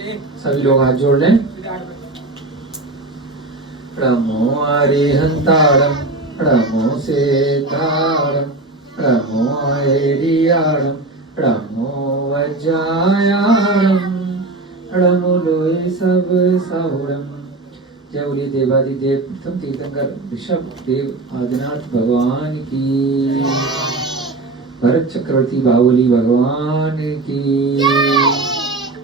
सभी लोग हाथ जोड़ लें। नमो अरिहंतारम नमो सेतारम नमो अरियारम नमो वज्रायारम नमो लोए सब साहुरम। जय बोलिए देवादिदेव प्रथम तीर्थंकर ऋषभ देव आदिनाथ भगवान की, भरत चक्रवर्ती बाहुली भगवान की,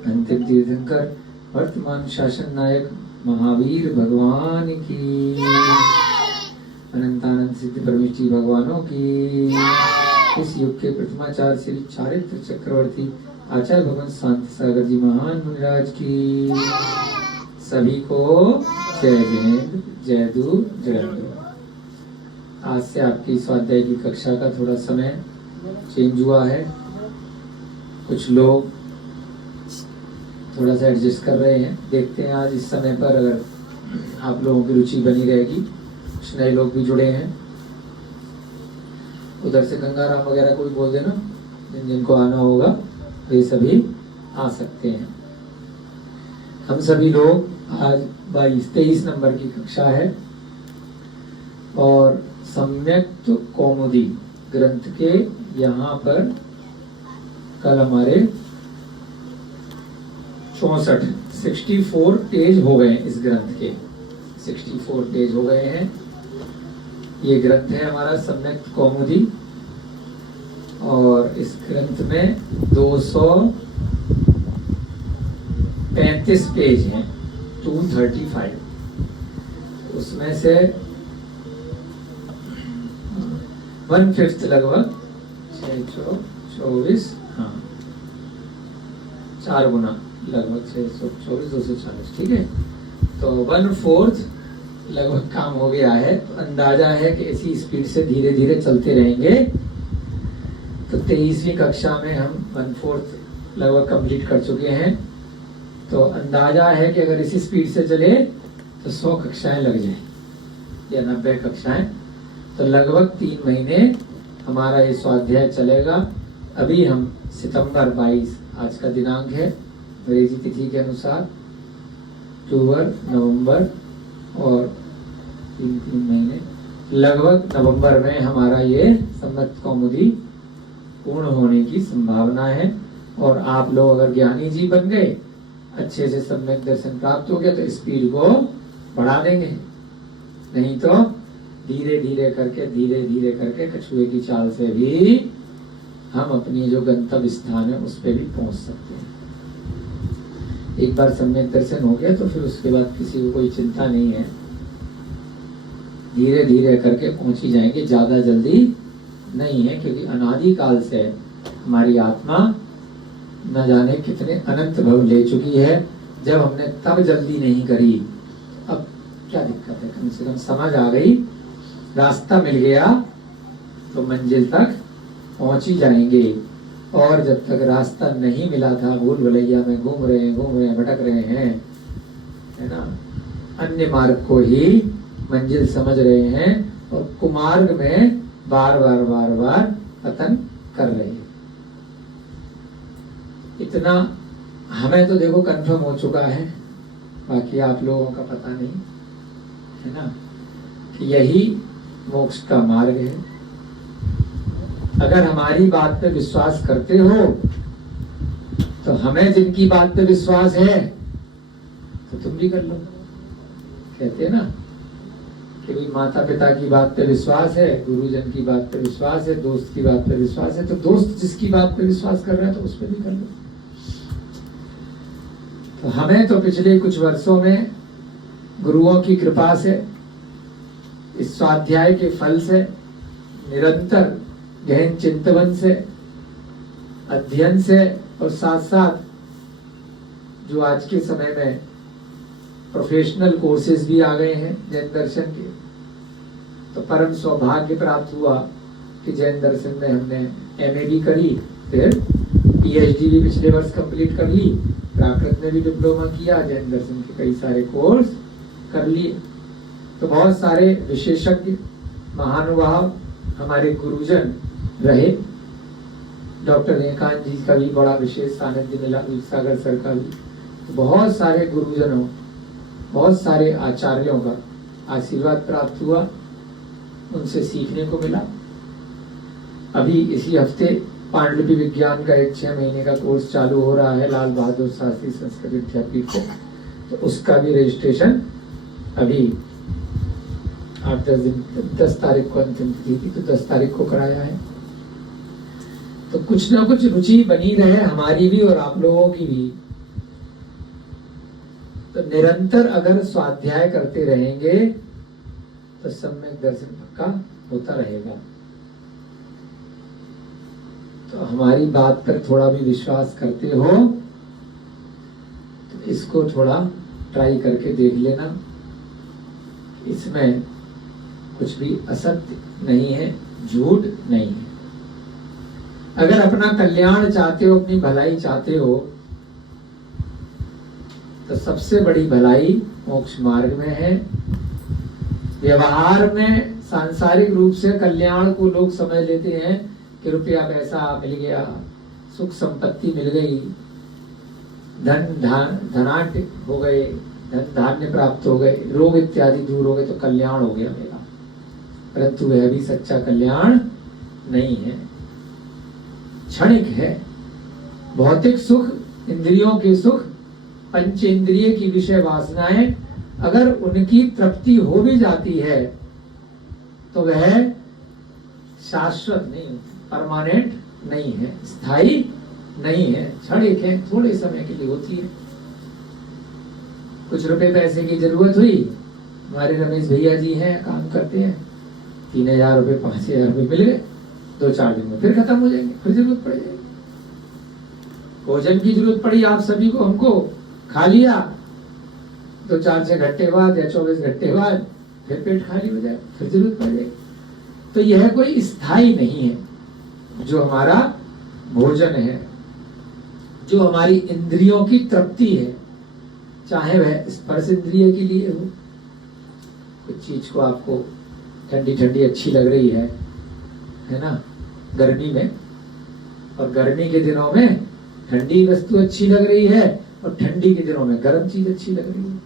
अंतिम तीर्थंकर वर्तमान शासन नायक महावीर भगवान की, अनंतानंद सिद्ध परमेश्वरी भगवानों की, इस युग के प्रथमाचार्य श्री चारित्र चक्रवर्ती आचार्य भगवान शांत सागर जी महान मुनिराज की, सभी को जय जयंत जय दूर जय। आज से आपकी स्वाध्याय की कक्षा का थोड़ा समय चेंज हुआ है, कुछ लोग थोड़ा सा एडजस्ट कर रहे हैं। देखते हैं आज इस समय पर अगर आप लोगों की रुचि बनी रहेगी। कुछ नए लोग भी जुड़े हैं, उधर से गंगाराम वगैरह कोई बोल देना, जिनको आना होगा वे सभी आ सकते हैं। हम सभी लोग आज 22-23 नंबर की कक्षा है और सम्यक्त कौमुदी ग्रंथ के यहाँ पर कल हमारे 64 पेज हो गए इस ग्रंथ के, 64 पेज हो गए हैं। ये ग्रंथ है हमारा सम्यक्त कौमुदी और इस ग्रंथ में 235 पेज हैं, 235। उसमें से 1/5 लगभग 624, हाँ 4 गुना लगभग 624 240, ठीक है। तो 1/4 लगभग काम हो गया है। तो अंदाजा है कि इसी स्पीड से धीरे धीरे चलते रहेंगे तो 23वीं कक्षा में हम 1/4 लगभग कंप्लीट कर चुके हैं। तो अंदाजा है कि अगर इसी स्पीड से चले तो 100 कक्षाएं लग जाए या 90 कक्षाएं, तो लगभग 3 महीने हमारा ये स्वाध्याय चलेगा। अभी हम सितंबर 22 आज का दिनांक है अंग्रेजी तिथि के अनुसार, अक्टूबर नवंबर और 3 महीने, लगभग नवंबर में हमारा ये सम्यक्त कौमुदी पूर्ण होने की संभावना है। और आप लोग अगर ज्ञानी जी बन गए, अच्छे से सम्यक दर्शन प्राप्त हो गया तो स्पीड को बढ़ा देंगे, नहीं तो धीरे धीरे करके कछुए की चाल से भी हम अपनी जो गंतव्य स्थान है उस पर भी पहुंच सकते हैं। एक बार सम्यक दर्शन हो गया तो फिर उसके बाद किसी को कोई चिंता नहीं है, धीरे धीरे करके पहुंच ही जाएंगे, ज्यादा जल्दी नहीं है। क्योंकि अनादि काल से हमारी आत्मा न जाने कितने अनंत भव ले चुकी है। जब हमने तब जल्दी नहीं करी, अब क्या दिक्कत है, कम से कम समझ आ गई, रास्ता मिल गया तो मंजिल तक पहुंच ही जाएंगे। और जब तक रास्ता नहीं मिला था, भूल भुलैया में घूम रहे हैं भटक रहे हैं, है ना, अन्य मार्ग को ही मंजिल समझ रहे हैं और कुमार्ग में बार बार पतन कर रहे हैं। इतना हमें तो देखो कंफर्म हो चुका है, बाकी आप लोगों का पता नहीं, है ना, कि यही मोक्ष का मार्ग है। अगर हमारी बात पे विश्वास करते हो तो हमें जिनकी बात पे विश्वास है तो तुम भी कर लो। कहते हैं ना कि भाई माता पिता की बात पे विश्वास है, गुरुजन की बात पे विश्वास है, दोस्त की बात पे विश्वास है, तो दोस्त जिसकी बात पे विश्वास कर रहा है तो उस पर भी कर लो। तो हमें तो पिछले कुछ वर्षों में गुरुओं की कृपा से, इस स्वाध्याय के फल से, निरंतर गहन चिंतन से, अध्ययन से और साथ साथ जो आज के समय में प्रोफेशनल कोर्सेज भी आ गए हैं जैन दर्शन के, तो परम सौभाग्य प्राप्त हुआ कि जैन दर्शन में हमने एमए भी करी, फिर पीएचडी भी पिछले वर्ष कंप्लीट कर ली, प्राकृत में भी डिप्लोमा किया, जैन दर्शन के कई सारे कोर्स कर लिए। तो बहुत सारे विशेषज्ञ महानुभाव हमारे गुरुजन रहे। डॉक्टर एकांत जी का भी बड़ा विशेष सानिध्य मिला, सागर सर का भी, बहुत सारे गुरुजनों, बहुत सारे आचार्यों का आशीर्वाद प्राप्त हुआ, उनसे सीखने को मिला। अभी इसी हफ्ते पांडुलिपि विज्ञान का एक 6 महीने का कोर्स चालू हो रहा है लाल बहादुर शास्त्री संस्कृत विद्यापीठ से, तो उसका भी रजिस्ट्रेशन अभी 8-10 दिन, 10 तारीख को अंतिम तिथि थी, तो 10 तारीख को कराया है। तो कुछ ना कुछ रुचि बनी रहे हमारी भी और आप लोगों की भी। तो निरंतर अगर स्वाध्याय करते रहेंगे तो सम्यक दर्शन पक्का होता रहेगा। तो हमारी बात पर थोड़ा भी विश्वास करते हो तो इसको थोड़ा ट्राई करके देख लेना। इसमें कुछ भी असत्य नहीं है, झूठ नहीं है। अगर अपना कल्याण चाहते हो, अपनी भलाई चाहते हो, तो सबसे बड़ी भलाई मोक्ष मार्ग में है। व्यवहार में सांसारिक रूप से कल्याण को लोग समझ लेते हैं कि रुपया पैसा मिल गया, सुख संपत्ति मिल गई, धनाढ्य हो गए, धन धान्य प्राप्त हो गए, रोग इत्यादि दूर हो गए तो कल्याण हो गया मेरा। परंतु वह भी सच्चा कल्याण नहीं है, क्षणिक है। भौतिक सुख, इंद्रियों के सुख, पंच इंद्रिय की विषय वासनाएं, अगर उनकी तृप्ति हो भी जाती है तो वह शाश्वत नहीं होती, परमानेंट नहीं है, स्थायी नहीं है, क्षणिक है, थोड़े समय के लिए होती है। कुछ रुपए पैसे की जरूरत हुई, हमारे रमेश भैया जी हैं, काम करते हैं, 3000 रुपए 5000 रुपए मिल गए, 2-4 दिन में फिर खत्म हो जाएंगे, फिर जरूरत पड़ जाएगी। भोजन की जरूरत पड़ी आप सभी को, हमको, खा लिया, तो 4-6 घंटे बाद या 24 घंटे बाद फिर पेट खाली हो जाए, फिर जरूरत पड़ जाएगी। तो यह कोई स्थायी नहीं है। जो हमारा भोजन है, जो हमारी इंद्रियों की तृप्ति है, चाहे वह स्पर्श इंद्रिय के लिए हो, कुछ चीज को आपको ठंडी ठंडी अच्छी लग रही है ना, गर्मी में, और गर्मी के दिनों में ठंडी वस्तु अच्छी लग रही है और ठंडी के दिनों में गर्म चीज अच्छी लग रही है।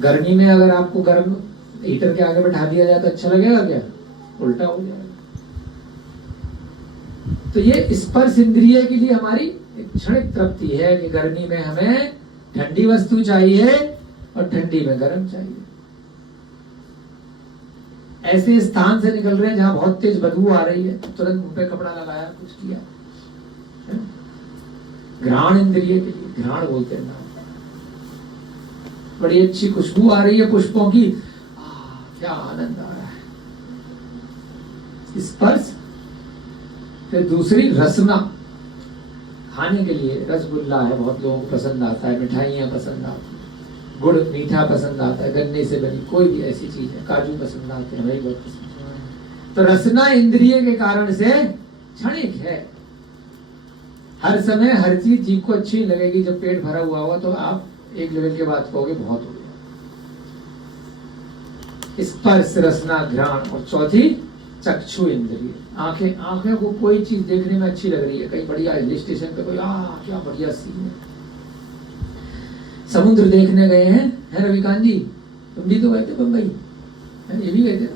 गर्मी में अगर आपको गर्म हीटर के आगे बैठा दिया जाए तो अच्छा लगेगा क्या? उल्टा हो जाएगा। तो ये स्पर्श इंद्रिय के लिए हमारी एक क्षणिक तृप्ति है कि गर्मी में हमें ठंडी वस्तु चाहिए और ठंडी में गर्म चाहिए। ऐसे स्थान से निकल रहे हैं जहां बहुत तेज बदबू आ रही है, तुरंत मुंह पे कपड़ा लगाया, कुछ किया। घ्राण इंद्रिय के लिए, घ्राण बोलते हैं ना, बड़ी अच्छी खुशबू आ रही है पुष्पों की, क्या आनंद आ रहा है, स्पर्श। फिर दूसरी रसना, खाने के लिए रसगुल्ला है, बहुत लोगों को पसंद आता है, मिठाइयाँ पसंद आती है, गुड़ मीठा पसंद आता है, गन्ने से बनी कोई भी ऐसी चीज है, काजू पसंद आते हैं, हमें बहुत पसंद है। तो रसना इंद्रिय के कारण से क्षणिक है। हर समय हर चीज जीभ को अच्छी लगेगी। जब पेट भरा हुआ होगा तो आप एक लेवल के बाद कहोगे बहुत हो गया। स्पर्श, रसना, घ्राण, और चौथी चक्षु इंद्रिय, आंखें। आंखें को कोई चीज देखने में अच्छी लग रही है, कहीं बढ़िया हिल स्टेशन पे कोई क्या बढ़िया सीन है, समुद्र देखने गए हैं, है रविकांत जी? तुम भी तो गए थे बम्बई, ये भी गए थे ना?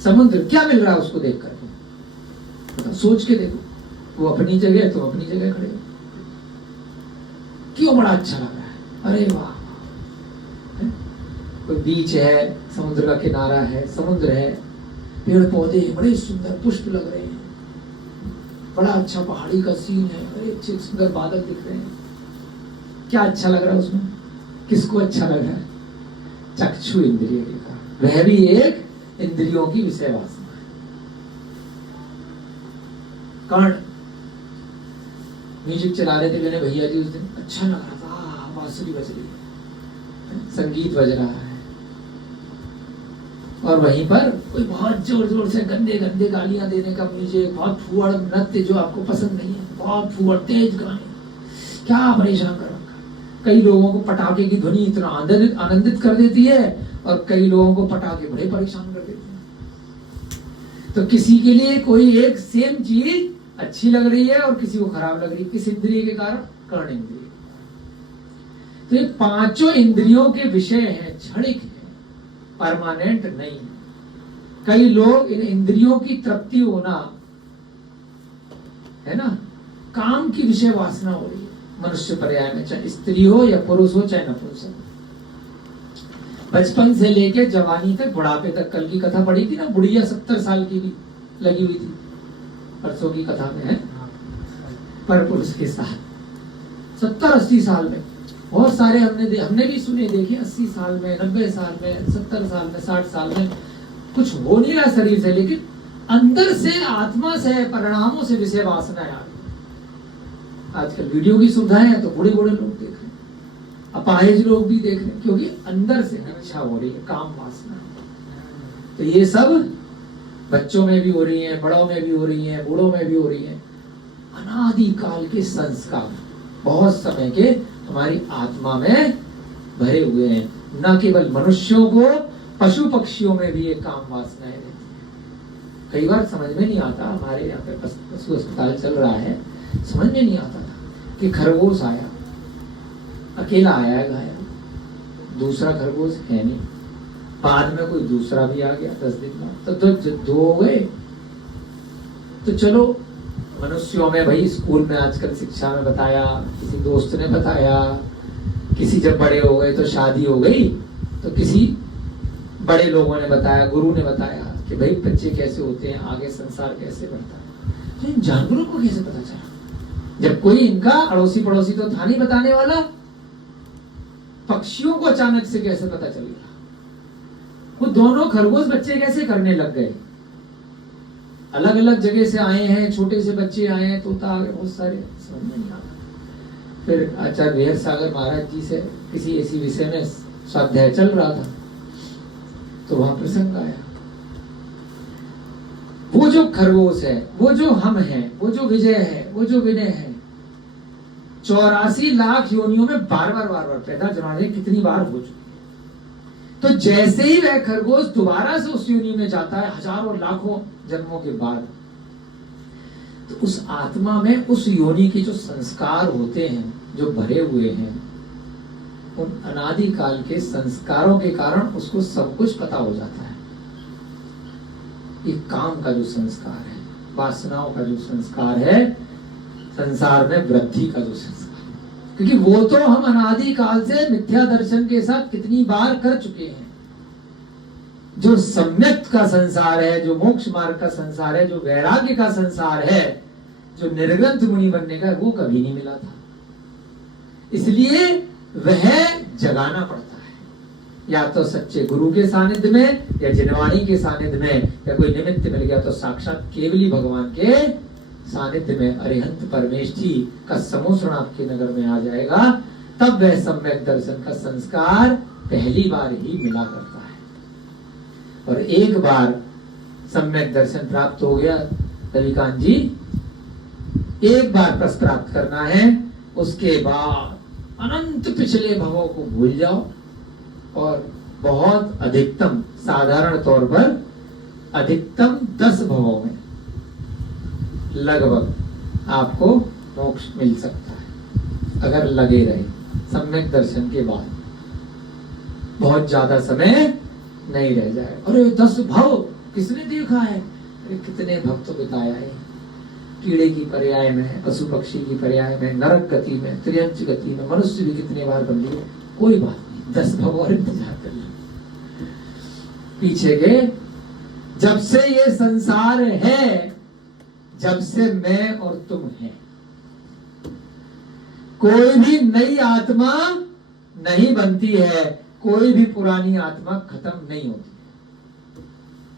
समुद्र क्या मिल रहा है उसको देख करके, सोच के देखो। वो अपनी जगह, तुम अपनी जगह खड़े हो, क्यों बड़ा अच्छा लग रहा है, अरे वाह। कोई बीच है, समुद्र का किनारा है, समुद्र है, पेड़ पौधे बड़े सुंदर पुष्प लग रहे हैं, बड़ा अच्छा पहाड़ी का सीन है, बड़े अच्छे सुंदर बादल दिख रहे हैं, क्या अच्छा लग रहा है उसमें? किसको अच्छा लग रहा है? चक्षु इंद्रिय के कारण। वह भी एक इंद्रियों की विषय वासना है। कर्ण म्यूजिक चला रहे थे मैंने भैया जी उस दिन, अच्छा लग रहा था, बांसुरी बज रही है, संगीत बज रहा है, और वहीं पर कोई बहुत जोर जोर से गंदे गंदे गालियां देने का म्यूजिक, बहुत फुहड़ नृत्य जो आपको पसंद नहीं है, बहुत फुहड़ तेज गाने, क्या परेशान कर रखा। कई लोगों को पटाखे की ध्वनि इतना आनंदित कर देती है और कई लोगों को पटाखे बड़े परेशान कर देते हैं। तो किसी के लिए कोई एक सेम चीज अच्छी लग रही है और किसी को खराब लग रही है। किस इंद्रिय के कारण? कर्ण इंद्रिय। तो ये पांचों इंद्रियों के विषय हैं, क्षणिक है, परमानेंट नहीं। कई लोग इन इंद्रियों की तृप्ति होना है ना, काम की विषय वासना हो रही है मनुष्य पर्याय में, चाहे स्त्री हो या पुरुष हो चाहे नपुंसक। बचपन से लेके जवानी तक, बुढ़ापे तक। कल की कथा पढ़ी थी ना, बुढ़िया 70 साल की भी लगी हुई थी, परसों की कथा में है, पर पुरुष के साथ 70-80 साल में। बहुत सारे हमने भी सुने देखे, 80 साल में, 90 साल में, 70 साल में, 60 साल में कुछ हो नहीं रहा शरीर से, लेकिन अंदर से, आत्मा से, परिणामों से विषय वासना आ रही। आजकल वीडियो की सुविधाएं हैं तो बूढ़े बूढ़े लोग देख रहे हैं, अपाहिज लोग भी देख रहे हैं, क्योंकि अंदर से इच्छा हो रही है, काम वासना। तो ये सब बच्चों में भी हो रही है, बड़ों में भी हो रही है, बूढ़ों में भी हो रही है। अनादि काल के संस्कार बहुत समय के हमारी आत्मा में भरे हुए हैं। न केवल मनुष्यों को, पशु पक्षियों में भी ये काम वासनाएं रहती है। कई बार समझ में नहीं आता, हमारे यहाँ पे पशु अस्पताल चल रहा है, समझ में नहीं आता था कि खरगोश आया, अकेला आया है घायल, दूसरा खरगोश है नहीं, बाद में कोई दूसरा भी आ गया 10 दिन बाद, तो 2 हो गए। तो चलो मनुष्यों में, भाई स्कूल में आजकल शिक्षा में बताया, किसी दोस्त ने बताया, किसी जब बड़े हो गए तो शादी हो गई तो किसी बड़े लोगों ने बताया, गुरु ने बताया कि भाई बच्चे कैसे होते हैं, आगे संसार कैसे बढ़ता है। तो इन जानवरों को कैसे पता चला, जब कोई इनका अड़ोसी पड़ोसी तो था नहीं बताने वाला? पक्षियों को अचानक से कैसे पता चल गया? वो दोनों खरगोश बच्चे कैसे करने लग गए? अलग अलग जगह से आए हैं, छोटे से बच्चे आए हैं, तोता आ गए, बहुत सारे, समझ में नहीं आता। फिर आचार्य विहर सागर महाराज जी से किसी ऐसी विषय में स्वाध्याय चल रहा था, तो वहां प्रसंग आया, वो जो खरगोश है, वो जो हम हैं, वो जो विजय है, वो जो विनय है, 84 लाख योनियों में बार बार पैदा जमाने कितनी बार हो चुकी है। तो जैसे ही वह खरगोश दोबारा से उस योनि में जाता है, हजारों लाखों जन्मों के बाद, तो उस आत्मा में उस योनि के जो संस्कार होते हैं, जो भरे हुए हैं, उन अनादि काल के संस्कारों के कारण उसको सब कुछ पता हो जाता है। ये काम का जो संस्कार है, वासनाओं का जो संस्कार है, संसार में वृद्धि का जो संस्कार, क्योंकि वो तो हम अनादि काल से मिथ्या दर्शन के साथ कितनी बार कर चुके हैं। जो सम्यक का संसार है, जो मोक्ष मार्ग का संसार है, जो वैराग्य का संसार है, जो निर्ग्रंथ मुनि बनने का, वो कभी नहीं मिला था। इसलिए वह जगाना पड़ता है, या तो सच्चे गुरु के सानिध्य में, या जिनवाणी के सानिध्य में, या कोई निमित्त मिल गया तो साक्षात केवली भगवान के सानिध्य में अरिहंत परमेष्ठी का समोसरण आपके नगर में आ जाएगा। तब वह सम्यक दर्शन का संस्कार पहली बार ही मिला करता है। और एक बार सम्यक दर्शन प्राप्त हो गया रविकांत जी, एक बार बस प्राप्त करना है, उसके बाद अनंत पिछले भवों को भूल जाओ और बहुत अधिकतम, साधारण तौर पर अधिकतम 10 भवों में लगभग आपको मोक्ष मिल सकता है, अगर लगे रहे सम्यक दर्शन के बाद। बहुत ज्यादा समय नहीं रह जाए। अरे 10 भव किसने देखा है? अरे कितने भव तो बिताया है, कीड़े की पर्याय में, पशु पक्षी की पर्याय में, नरक गति में, त्रियंच गति में, मनुष्य भी कितने बार बन लिए। कोई बात नहीं, 10 भव और इंतजार कर लो पीछे के। जब से ये संसार है, जब से मैं और तुम हैं, कोई भी नई आत्मा नहीं बनती है, कोई भी पुरानी आत्मा खत्म नहीं होती।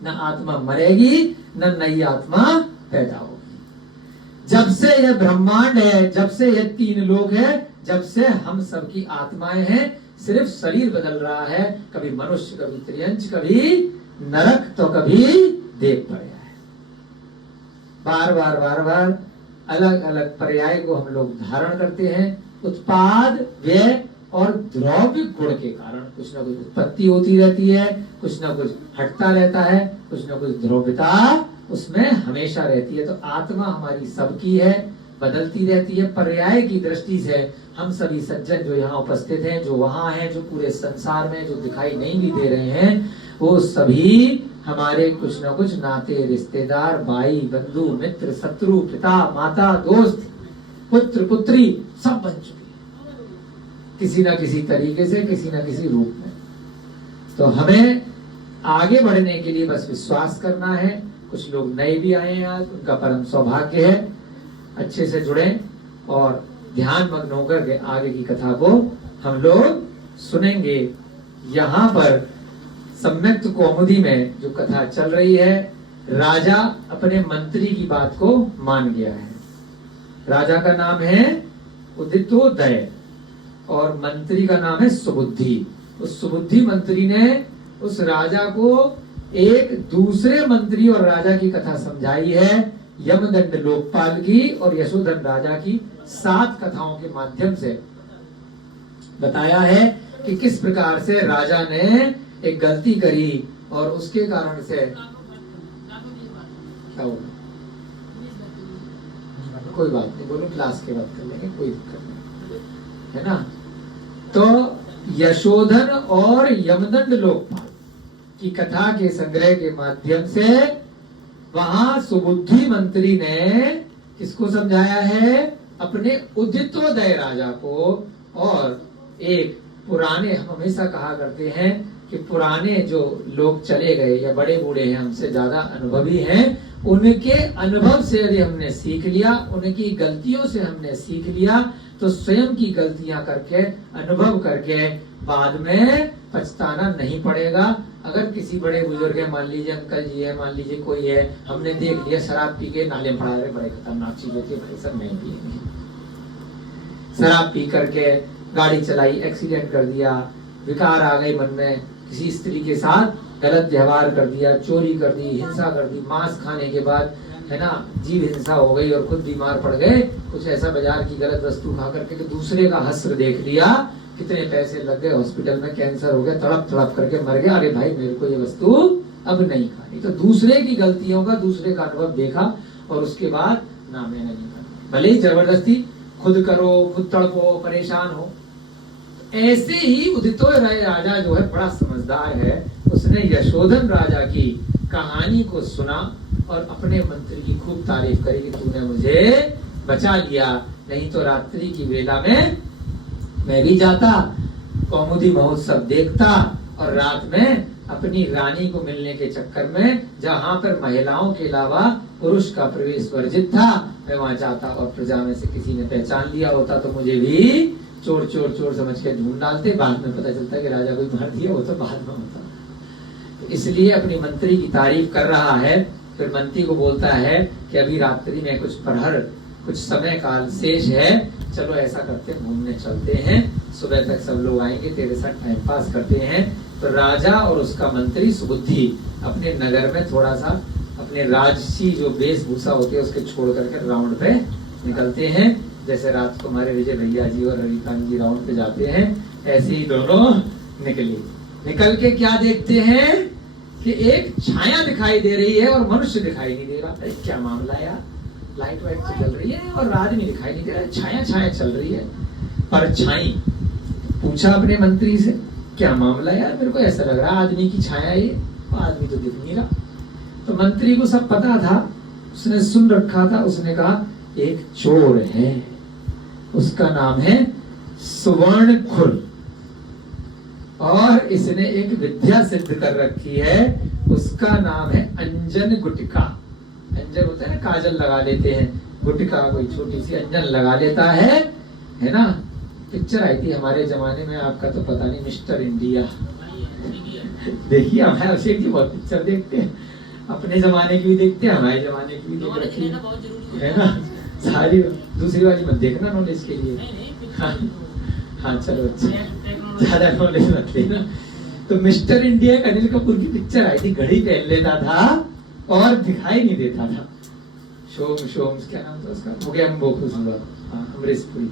न आत्मा मरेगी, न नई आत्मा पैदा होगी। जब से यह ब्रह्मांड है, जब से यह 3 लोक है, जब से हम सबकी आत्माएं हैं, सिर्फ शरीर बदल रहा है, कभी मनुष्य, कभी त्रियंच, कभी नरक, तो कभी देव पर्याय। बार बार अलग अलग पर्याय को हम लोग धारण करते हैं। उत्पाद, व्यय और द्रव्य गुण के कारण कुछ ना कुछ उत्पत्ति होती रहती है, कुछ ना कुछ हटता रहता है, कुछ ना कुछ द्रव्यता उसमें हमेशा रहती है। तो आत्मा हमारी सबकी है, बदलती रहती है। पर्याय की दृष्टि से हम सभी सज्जन जो यहाँ उपस्थित हैं, जो वहां हैं, जो पूरे संसार में जो दिखाई नहीं भी दे रहे हैं, वो सभी हमारे कुछ न कुछ नाते रिश्तेदार, भाई बंधु मित्र शत्रु, पिता माता दोस्त पुत्र पुत्री सब बन चुके हैं किसी न किसी तरीके से, किसी न किसी रूप में। तो हमें आगे बढ़ने के लिए बस विश्वास करना है। कुछ लोग नए भी आए हैं आज, उनका परम सौभाग्य है। अच्छे से जुड़े और ध्यान मग्न होकर के आगे की कथा को हम लोग सुनेंगे। यहाँ पर सम्यक्त कौमुदी में जो कथा चल रही है, राजा अपने मंत्री की बात को मान गया है। राजा का नाम है उदितोदय और मंत्री का नाम है सुबुद्धि। उस सुबुद्धि मंत्री ने उस राजा को एक दूसरे मंत्री और राजा की कथा समझाई है, यमदंड लोकपाल की और यशोधन राजा की 7 कथाओं के माध्यम से बताया है कि किस प्रकार से राजा ने एक गलती करी और उसके कारण से क्या होगा। कोई बात नहीं, बोलो क्लास के बाद कर लेंगे, कोई दिक्कत नहीं है ना। तो यशोधन और यमदंड लोकपाल की कथा के संग्रह के माध्यम से वहां सुबुद्धि मंत्री ने किसको समझाया है, अपने उदितोदय राजा को। और एक पुराने, हम हमेशा कहा करते हैं कि पुराने जो लोग चले गए या बड़े बूढ़े हैं, हमसे ज्यादा अनुभवी हैं, उनके अनुभव से यदि हमने सीख लिया, उनकी गलतियों से हमने सीख लिया, तो स्वयं की गलतियां करके अनुभव करके बाद में पछताना नहीं पड़ेगा। अगर किसी बड़े बुजुर्ग है, मान लीजिए अंकल जी है, मान लीजिए कोई है, हमने देख लिया शराब पी के नाले में पड़ा रहे, बड़े खतरनाक चीज होती है, भाई सब नहीं पिएंगे। शराब पी करके गाड़ी चलाई, एक्सीडेंट कर दिया, विकार आ गई मन में, किसी स्त्री के साथ गलत व्यवहार कर दिया, चोरी कर दी, हिंसा कर दी, मांस खाने के बाद है ना जीव हिंसा हो गई और खुद बीमार पड़ गए, कुछ ऐसा बाजार की गलत वस्तु खा करके कि दूसरे का हस्र देख लिया, कितने पैसे लग गए, हॉस्पिटल में कैंसर हो गया, तड़प तड़प करके मर गया, अरे भाई मेरे को ये वस्तु अब नहीं खानी। तो दूसरे की गलतियों का, दूसरे का अनुभव देखा और उसके बाद ना मैंने नहीं करना, भले ही जबरदस्ती खुद करो, खुद तड़पो, परेशान हो। ऐसे ही उदितोदय राजा जो है बड़ा समझदार है, उसने यशोधन राजा की कहानी को सुना और अपने मंत्री की खूब तारीफ करी कि तूने मुझे बचा लिया, नहीं तो रात्रि की वेला में मैं भी जाता, कौमुदी महोत्सव देखता और रात में अपनी रानी को मिलने के चक्कर में जहां पर महिलाओं के अलावा पुरुष का प्रवेश वर्जित था, मैं वहां जाता और प्रजा में से किसी ने पहचान लिया होता तो मुझे भी चोर चोर चोर समझ के ढूंढ डालते। बाद में पता चलता कि राजा को मार दिया, वो तो बाद में होता। तो इसलिए अपनी मंत्री की तारीफ कर रहा है। फिर मंत्री को बोलता है कि अभी रात्रि में कुछ प्रहर, कुछ समय काल शेष है, चलो ऐसा करते घूमने चलते हैं, सुबह तक सब लोग आएंगे, तेरे साथ टाइम पास करते हैं। तो राजा और उसका मंत्री सुबुद्धि अपने नगर में थोड़ा सा अपने राजसी जो वेशभूषा होती है उसके छोड़ करके राउंड पे निकलते हैं। जैसे रात को हमारे विजय भैया जी और रविकांत जी राउंड पे जाते हैं, ऐसे ही दोनों निकली। निकल के क्या देखते हैं कि एक छाया दिखाई दे रही है और मनुष्य दिखाई नहीं दे रहा। अरे क्या मामला यार, लाइट वाइट तो चल रही है और आदमी दिखाई नहीं दे रहा, छाया छाया चल रही है। परछाई पूछा अपने मंत्री से, क्या मामला यार, मेरे को ऐसा लग रहा आदमी की छाया है, आदमी तो दिख नहीं रहा। तो मंत्री को सब पता था, उसने सुन रखा था। उसने कहा एक चोर है, उसका नाम है सुवर्णखुर और इसने एक विद्या सिद्ध कर रखी है, उसका नाम है अंजन गुटिका। अंजन होता है ना, काजल लगा लेते हैं, गुटिका कोई छोटी सी अंजन लगा लेता है ना। पिक्चर आई थी हमारे जमाने में, आपका तो पता नहीं, मिस्टर इंडिया देखिए, हमारे अभिषेक जी बहुत पिक्चर देखते हैं, अपने जमाने की भी देखते हैं, हमारे जमाने की भी देख रखी है ना सारी। दूसरी वाली मत देखना नॉलेज के लिए, हाँ चलो अच्छा, ज्यादा नॉलेज मत लेना। तो मिस्टर इंडिया एक अनिल कपूर की पिक्चर आई थी, घड़ी पहन लेता था और दिखाई नहीं देता था। शोम शोम क्या नाम था उसका, हो गया अमरीशपुरी,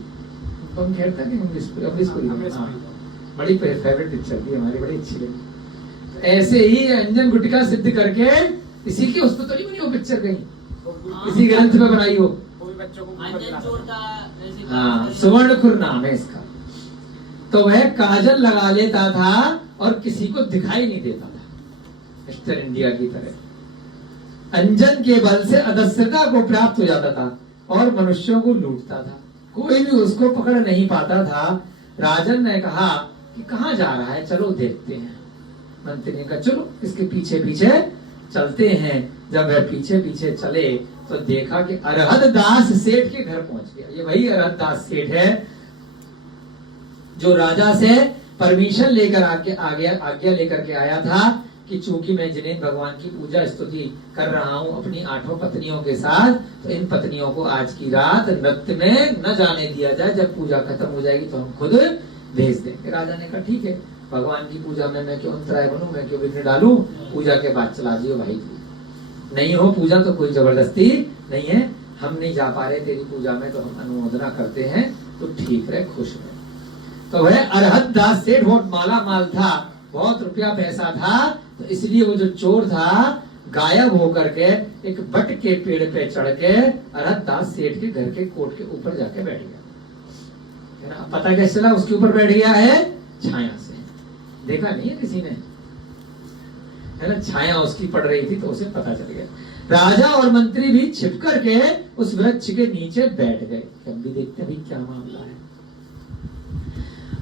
तुम खेल था कि अमरीशपुरी, बड़ी फेवरेट पिक्चर थी हमारी, बड़ी अच्छी लगी। ऐसे ही अंजन गुटिका सिद्ध करके, इसी के उस पर तो नहीं बनी वो पिक्चर, कहीं इसी ग्रंथ पे बनाई हो, बच्चों को हाँ, सुवर्णखुर नाम है इसका। तो वह काजल लगा लेता था और किसी को दिखाई नहीं देता था, मिस्टर इंडिया की तरह। अंजन के बल से अदस्यता को प्राप्त हो जाता था और मनुष्यों को लूटता था, कोई भी उसको पकड़ नहीं पाता था। राजन ने कहा कि कहाँ जा रहा है, चलो देखते हैं। मंत्री ने कहा चलो इसके पीछे पीछे चलते हैं। जब वह पीछे पीछे चले तो देखा कि अरहद दास सेठ के घर पहुंच गया। ये वही अरहद दास सेठ है जो राजा से परमिशन लेकर आज्ञा लेकर के आया था कि चूंकि मैं जिनेंद्र भगवान की पूजा स्तुति कर रहा हूं अपनी 8 पत्नियों के साथ, तो इन पत्नियों को आज की रात नृत्य में न जाने दिया जाए। जब पूजा खत्म हो जाएगी तो हम खुद भेज देंगे। राजा ने कहा ठीक है, भगवान की पूजा में मैं क्यों अंतराय बनूं, मैं क्यों विघ्न डालूं, पूजा के बाद चला दियो भाई। नहीं हो पूजा तो कोई जबरदस्ती नहीं है, हम नहीं जा पा रहे तेरी पूजा में तो हम अनुमोदना करते हैं, तो ठीक रहे, खुश रहे। तो वह अरहद दास सेठ बहुत माला माल था, बहुत रुपया पैसा था, तो इसलिए वो जो चोर था गायब होकर के एक बट के पेड़ पे चढ़ के अरहद दास सेठ के घर के कोट के ऊपर जाके बैठ गया। पता कैसे चला उसके ऊपर बैठ गया है? छाया से। देखा नहीं है किसी ने, है ना, छाया उसकी पड़ रही थी तो उसे पता चल गया। राजा और मंत्री भी छिप करके उस वृक्ष के नीचे बैठ गए। अब भी देखते हैं क्या मामला है।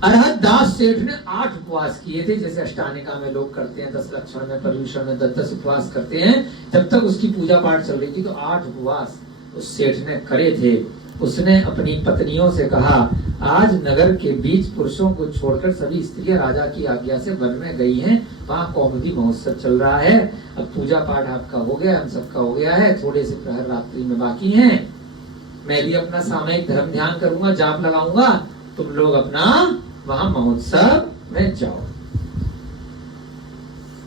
अरहद दास सेठ ने 8 उपवास किए थे, जैसे अष्टानिका में लोग करते हैं, 10 लक्षण में, पर्यूषण में 10 उपवास करते हैं। जब तक उसकी पूजा पाठ चल रही थी तो 8 उपवास उस सेठ ने करे थे। उसने अपनी पत्नियों से कहा आज नगर के बीच पुरुषों को छोड़कर सभी स्त्रियां राजा की आज्ञा से वन में गई हैं, वहाँ कौमुदी महोत्सव चल रहा है। अब पूजा पाठ आपका हो गया, हम सबका हो गया है, थोड़े से प्रहर रात्रि में बाकी हैं। मैं भी अपना सामयिक धर्म ध्यान करूंगा, जाप लगाऊंगा, तुम लोग अपना वहां महोत्सव में जाओ।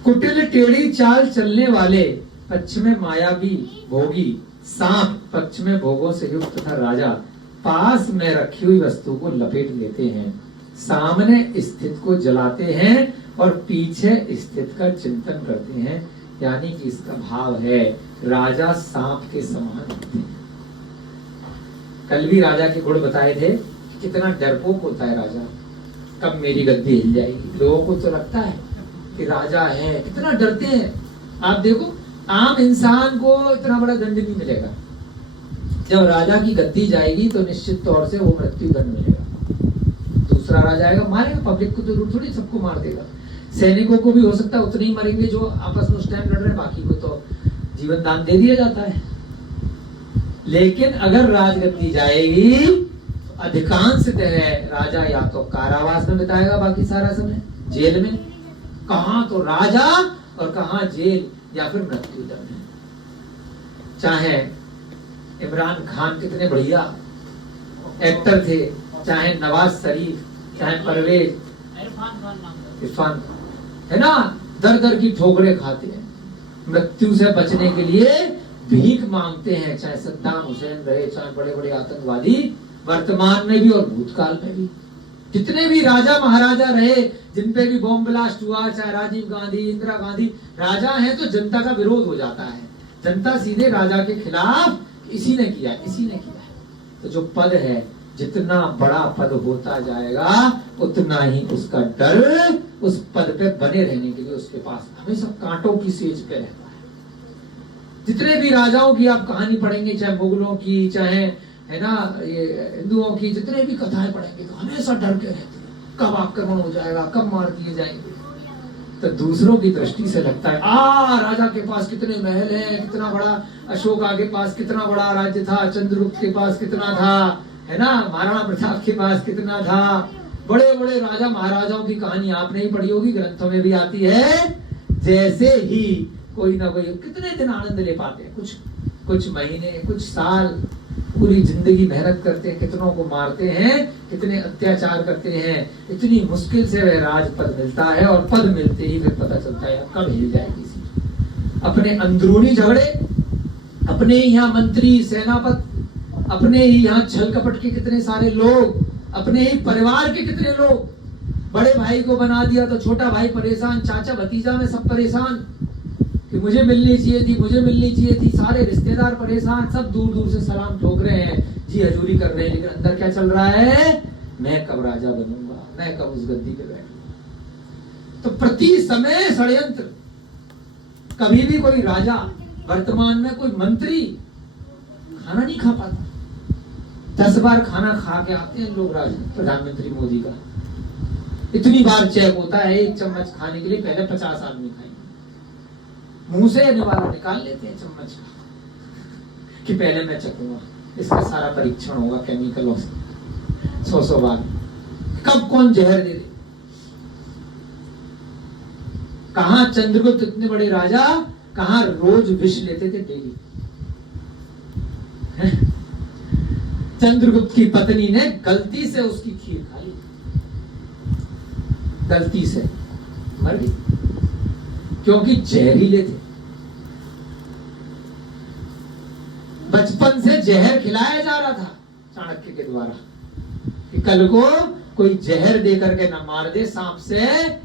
कुटिल टेढ़ी चाल चलने वाले पक्ष में मायावी भोगी सांप, पक्ष में भोगों से युक्त तथा राजा पास में रखी हुई वस्तु को लपेट लेते हैं, सामने स्थित को जलाते हैं और पीछे स्थित का चिंतन करते हैं। यानी कि इसका भाव है राजा सांप के समान होते हैं। कल भी राजा के गुण बताए थे, कितना डरपोक होता है राजा, कब मेरी गद्दी हिल जाएगी। लोगों को तो लगता है कि राजा है, कितना डरते हैं। आप देखो आम इंसान को इतना बड़ा दंड नहीं मिलेगा, जब राजा की गद्दी जाएगी तो निश्चित तौर से वो मृत्यु दंड मिलेगा। दूसरा राजा आएगा, मारेगा पब्लिक को, तो थोड़ी सबको मार देगा। सैनिकों को भी हो सकता है उतने ही मरेंगे जो आपस में उस टाइम लड़ रहे हैं, बाकी को तो जीवन दान दे दिया जाता है। लेकिन अगर राजगद्दी जाएगी तो अधिकांशतः राजा या तो कारावास में बिताएगा, बाकी सारा समय जेल में, कहां तो राजा और कहां जेल या फिर मृत्यु दंड। चाहे इमरान खान कितने बढ़िया एक्टर थे, चाहे नवाज शरीफ, चाहे परवेज, इरफान, है ना, दर दर की ठोकरें खाते हैं, मृत्यु से बचने के लिए भीख मांगते हैं। चाहे सद्दाम हुसैन रहे, चाहे बड़े बड़े आतंकवादी वर्तमान में भी और भूतकाल में भी, जितने भी राजा महाराजा रहे, जिन पे भी बॉम्ब ब्लास्ट हुआ, चाहे राजीव गांधी, इंदिरा गांधी, राजा हैं तो जनता का विरोध हो जाता है। जनता सीधे राजा के खिलाफ, इसी ने किया, इसी ने किया। तो जो पद है, जितना बड़ा पद होता जाएगा उतना ही उसका डर उस पद पे बने रहने के लिए उसके पास हमेशा कांटों की सेज पे रहता है। जितने भी राजाओं की आप कहानी पढ़ेंगे, चाहे मुगलों की, चाहे है ना ये हिंदुओं की, जितने भी कथाएं पढ़ेंगे तो हमेशा डर के रहते हैं, कब आक्रमण हो जाएगा, कब मार दिए जाएंगे। तो दूसरों की दृष्टि से लगता है राजा के पास कितने महल हैं, कितना बड़ा, अशोका के पास कितना बड़ा राज्य था, चंद्रगुप्त के पास कितना था, है ना, महाराणा प्रताप के पास कितना था। बड़े बड़े राजा महाराजाओं की कहानी आपने ही पढ़ी होगी, ग्रंथों में भी आती है। जैसे ही कोई ना कोई, कितने दिन आनंद ले पाते हैं, कुछ महीने, कुछ साल, पूरी जिंदगी मेहनत करते हैं, कितनों को मारते हैं, कितने अत्याचार करते हैं, इतनी मुश्किल से वह राजपद मिलता है और पद मिलते ही फिर पता चलता है कब हिल जाएगी सीट। अपने अंदरूनी झगड़े, अपने यहाँ मंत्री सेनापति, अपने ही यहाँ छल कपट के कितने सारे लोग, अपने ही परिवार के कितने लोग, बड़े भाई को बना दिया तो छोटा भाई परेशान, चाचा भतीजा में सब परेशान, कि मुझे मिलनी चाहिए थी, मुझे मिलनी चाहिए थी। सारे रिश्तेदार परेशान, सब दूर दूर से सलाम ठोक रहे हैं, जी हजूरी कर रहे हैं, लेकिन अंदर क्या चल रहा है? मैं कब राजा बनूंगा, मैं कब उस गद्दी पे बैठूंगा। तो प्रति समय षड्यंत्र। कभी भी कोई राजा, वर्तमान में कोई मंत्री खाना नहीं खा पाता। 10 बार खाना खा के आते हैं लोग प्रधानमंत्री मोदी का। इतनी बार चेक होता है, 1 चम्मच खाने के लिए पहले 50 आदमी खाएंगे। मुंह से निवाला निकाल लेते हैं चम्मच का कि पहले मैं चखूंगा, इसका सारा परीक्षण होगा केमिकल से 100 बार। कब कौन जहर दे दे। कहां चंद्रगुप्त इतने बड़े राजा, कहां रोज विष लेते थे डेली। चंद्रगुप्त की पत्नी ने गलती से उसकी खीर खा ली, गलती से मर गई, क्योंकि जहरीले थे। बचपन से जहर खिलाया जा रहा था चाणक्य के द्वारा कि कल को कोई जहर दे करके न मार दे सांप से,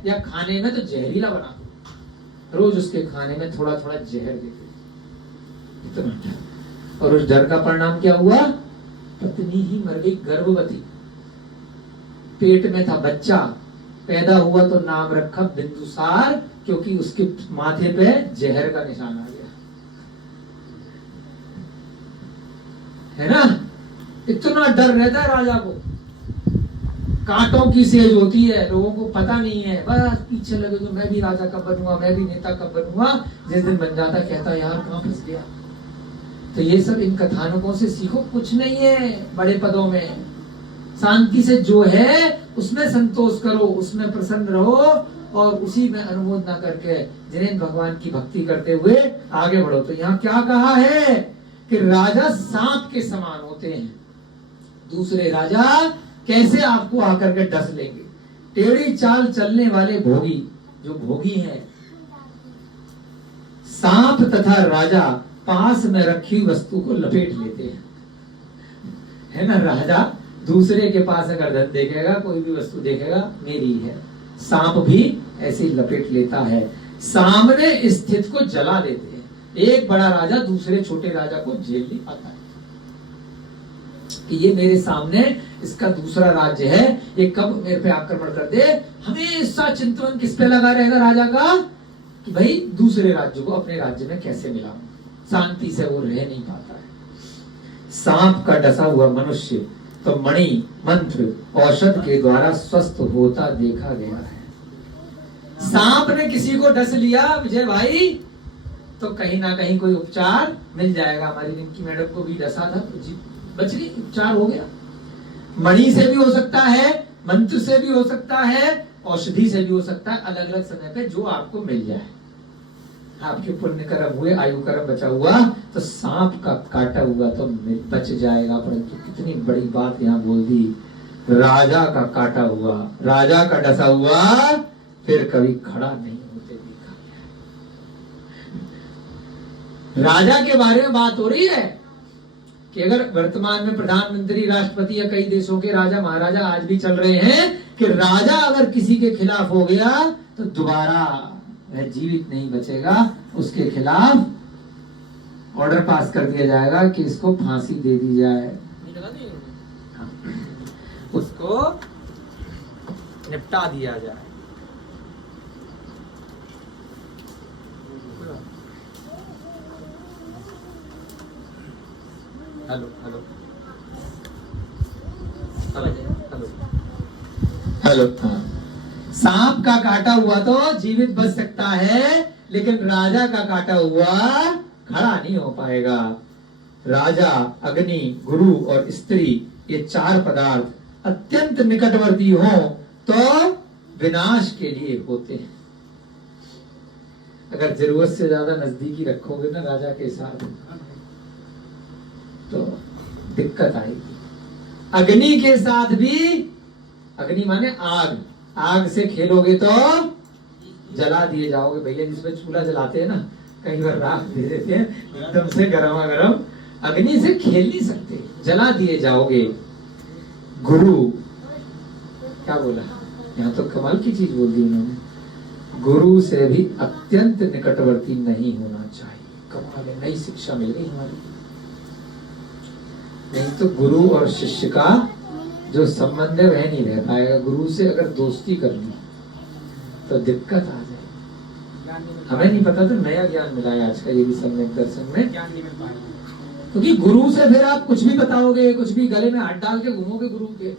या खाने में तो जहरीला बना दो। रोज उसके खाने में थोड़ा थोड़ा जहर देते, इतना डर। और उस डर का परिणाम क्या हुआ? पत्नी ही मर गई, गर्भवती, पेट में था बच्चा, पैदा हुआ तो नाम रखा बिंदुसार, क्योंकि उसके माथे पे जहर का निशान आ गया, है ना। इतना डर रहता है राजा को। कांटों की सेज होती है, लोगों को पता नहीं है, बस पीछे लगे तो मैं भी राजा कब बनूंगा, मैं भी नेता कब बनूंगा। जिस दिन बन जाता कहता यार कहां फंस गया। तो ये सब इन कथानकों से सीखो, कुछ नहीं है बड़े पदों में। शांति से जो है उसमें संतोष करो, उसमें प्रसन्न रहो, और उसी में अनुमोदना करके जिन्हें भगवान की भक्ति करते हुए आगे बढ़ो। तो यहाँ क्या कहा है कि राजा सांप के समान होते हैं। दूसरे राजा कैसे आपको आकर के डस लेंगे। टेढ़ी चाल चलने वाले भोगी, जो भोगी हैं, सांप तथा राजा पास में रखी वस्तु को लपेट लेते हैं, है ना। राजा दूसरे के पास अगर धन देखेगा, कोई भी वस्तु देखेगा, मेरी है। सांप भी ऐसे ही लपेट लेता है, सामने स्थित को जला देते हैं। एक बड़ा राजा दूसरे छोटे राजा को झेल नहीं पाता है कि ये मेरे सामने इसका दूसरा राज्य है, ये कब मेरे पे आक्रमण कर दे। हमेशा चिंतन किस पे लगा रहेगा राजा का कि भाई दूसरे राज्य को अपने राज्य में कैसे मिलाऊं। शांति से वो रह नहीं पाता है। सांप का डसा हुआ मनुष्य तो मणि, मंत्र, औषध के द्वारा स्वस्थ होता देखा गया है। सांप ने किसी को डस लिया विजय भाई, तो कहीं ना कहीं कोई उपचार मिल जाएगा। हमारी रिंकी मैडम को भी डसा था तो जी बच गई, उपचार हो गया। मणि से भी हो सकता है, मंत्र से भी हो सकता है, औषधि से भी हो सकता है, अलग अलग समय पे जो आपको मिल जाए। आपके पुण्य कर्म हुए, आयु कर्म बचा हुआ, तो सांप का काटा हुआ तो बच जाएगा। परंतु कितनी बड़ी बात यहाँ बोल दी, राजा का काटा हुआ, राजा का डसा हुआ फिर कभी खड़ा नहीं होते देखा गया। राजा के बारे में बात हो रही है कि अगर वर्तमान में प्रधानमंत्री, राष्ट्रपति या कई देशों के राजा महाराजा आज भी चल रहे हैं कि राजा अगर किसी के खिलाफ हो गया तो दोबारा वह जीवित नहीं बचेगा, उसके खिलाफ ऑर्डर पास कर दिया जाएगा कि इसको फांसी दे दी जाए, उसको निपटा दिया जाए। Hello hello hello hello hello. हाँ, सांप का काटा हुआ तो जीवित बच सकता है, लेकिन राजा का काटा हुआ खड़ा नहीं हो पाएगा। राजा, अग्नि, गुरु और स्त्री, ये 4 पदार्थ अत्यंत निकटवर्ती हो तो विनाश के लिए होते हैं। अगर जरूरत से ज्यादा नजदीकी रखोगे ना राजा के साथ तो दिक्कत आएगी। अग्नि के साथ भी, अग्नि माने आग, आग से खेलोगे तो जला दिए जाओगे। भैया जिसमें चूल्हा जलाते हैं ना, कई बार राख दे देते हैं एकदम से गरमा गरम, अग्नि से खेल नहीं सकते, जला दिए जाओगे। गुरु क्या बोला यहाँ, तो कमाल की चीज बोल दी उन्होंने। गुरु से भी अत्यंत निकटवर्ती नहीं होना चाहिए। कमाल है, नई शिक्षा मिल गई हमारी। नहीं तो गुरु और शिष्य का जो संबंध है वह नहीं रह पाएगा। गुरु से अगर दोस्ती कर ली तो दिक्कत आ जाए। हमें नहीं पता तो नया ज्ञान मिला है आज का ये भी सम्यक दर्शन में। क्योंकि गुरु से फिर आप कुछ भी बताओगे, कुछ भी गले में हाथ डाल के घूमोगे, गुरु के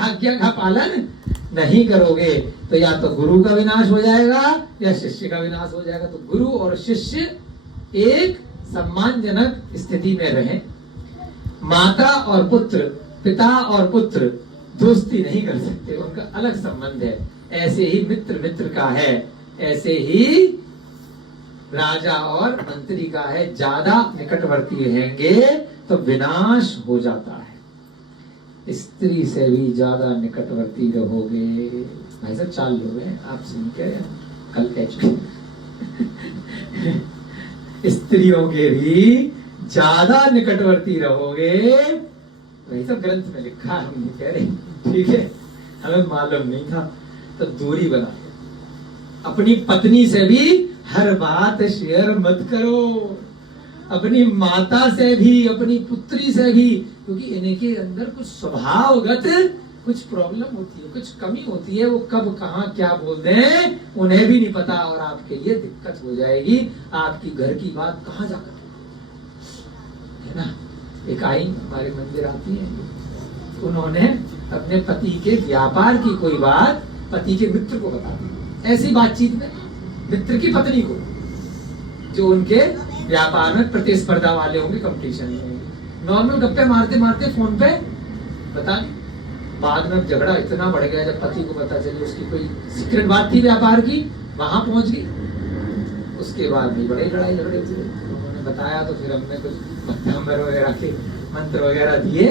आज्ञा का पालन नहीं करोगे तो या तो गुरु का विनाश हो जाएगा या शिष्य का विनाश हो जाएगा। तो गुरु और शिष्य एक सम्मानजनक स्थिति में रहें। माता और पुत्र, पिता और पुत्र दोस्ती नहीं कर सकते, उनका अलग संबंध है। ऐसे ही मित्र मित्र का है, ऐसे ही राजा और मंत्री का है। ज्यादा निकटवर्ती रहेंगे तो विनाश हो जाता है। स्त्री से भी ज्यादा निकटवर्ती रहोगे। भाई साहब 4 लोग हैं, आप सुन के कल कह चुके। स्त्रियों के भी ज्यादा निकटवर्ती रहोगे। वही सब ग्रंथ में लिखा है, हम नहीं कह रहे, ठीक है, हमें मालूम नहीं था तो दूरी बना। अपनी पत्नी से भी हर बात शेयर मत करो, अपनी माता से भी, अपनी पुत्री से भी, क्योंकि इनके अंदर कुछ स्वभावगत कुछ प्रॉब्लम होती है, कुछ कमी होती है। वो कब कहाँ क्या बोल दें उन्हें भी नहीं पता और आपके लिए दिक्कत हो जाएगी। आपकी घर की बात कहाँ जाकर है ना। एक आई हमारे मंदिर आती है, उन्होंने अपने पति के व्यापार की कोई बात पति के मित्र को बता दी। ऐसी बातचीत में मित्र की पत्नी को, जो उनके व्यापार में प्रतिस्पर्धा वाले होंगे, कंपटीशन में होंगे, नॉर्मल गप्पे मारते मारते फोन पे बता। बाद में झगड़ा इतना बढ़ गया जब पति को पता चली उसकी कोई सीक्रेट बात थी व्यापार की, वहां पहुंच गई। उसके बाद भी बड़े लड़ाई झगड़े हुए। उन्होंने बताया तो फिर हमने कुछ नंबर वगैरह के मंत्र वगैरह दिए।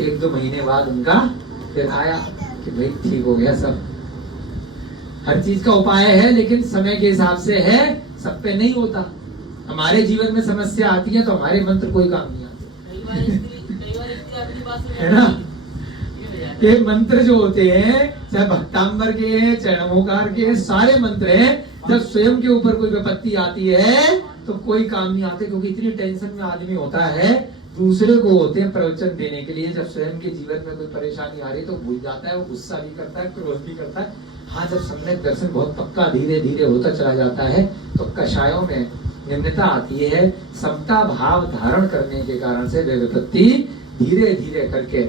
1-2 महीने बाद उनका फिर आया कि भाई ठीक हो गया सब। हर चीज का उपाय है लेकिन समय के हिसाब से है, सब पे नहीं होता। हमारे जीवन में समस्या आती है तो हमारे मंत्र कोई काम नहीं आते, है ना। ये मंत्र जो होते हैं, चाहे भक्तांबर के हैं, चाहे नमोकार के हैं, सारे मंत्र हैं। जब स्वयं के ऊपर कोई विपत्ति आती है तो कोई काम नहीं आते, क्योंकि इतनी टेंशन में आदमी होता है। दूसरे को होते हैं प्रवचन देने के लिए। जब स्वयं के जीवन में कोई परेशानी आ रही तो भूल जाता है, वो गुस्सा भी करता है, क्रोध भी करता है। हाँ, जब सम्यक दर्शन बहुत पक्का धीरे धीरे होता चला जाता है तो कषायों में निम्नता आती है। समता भाव धारण करने के कारण से वे विपत्ति धीरे धीरे करके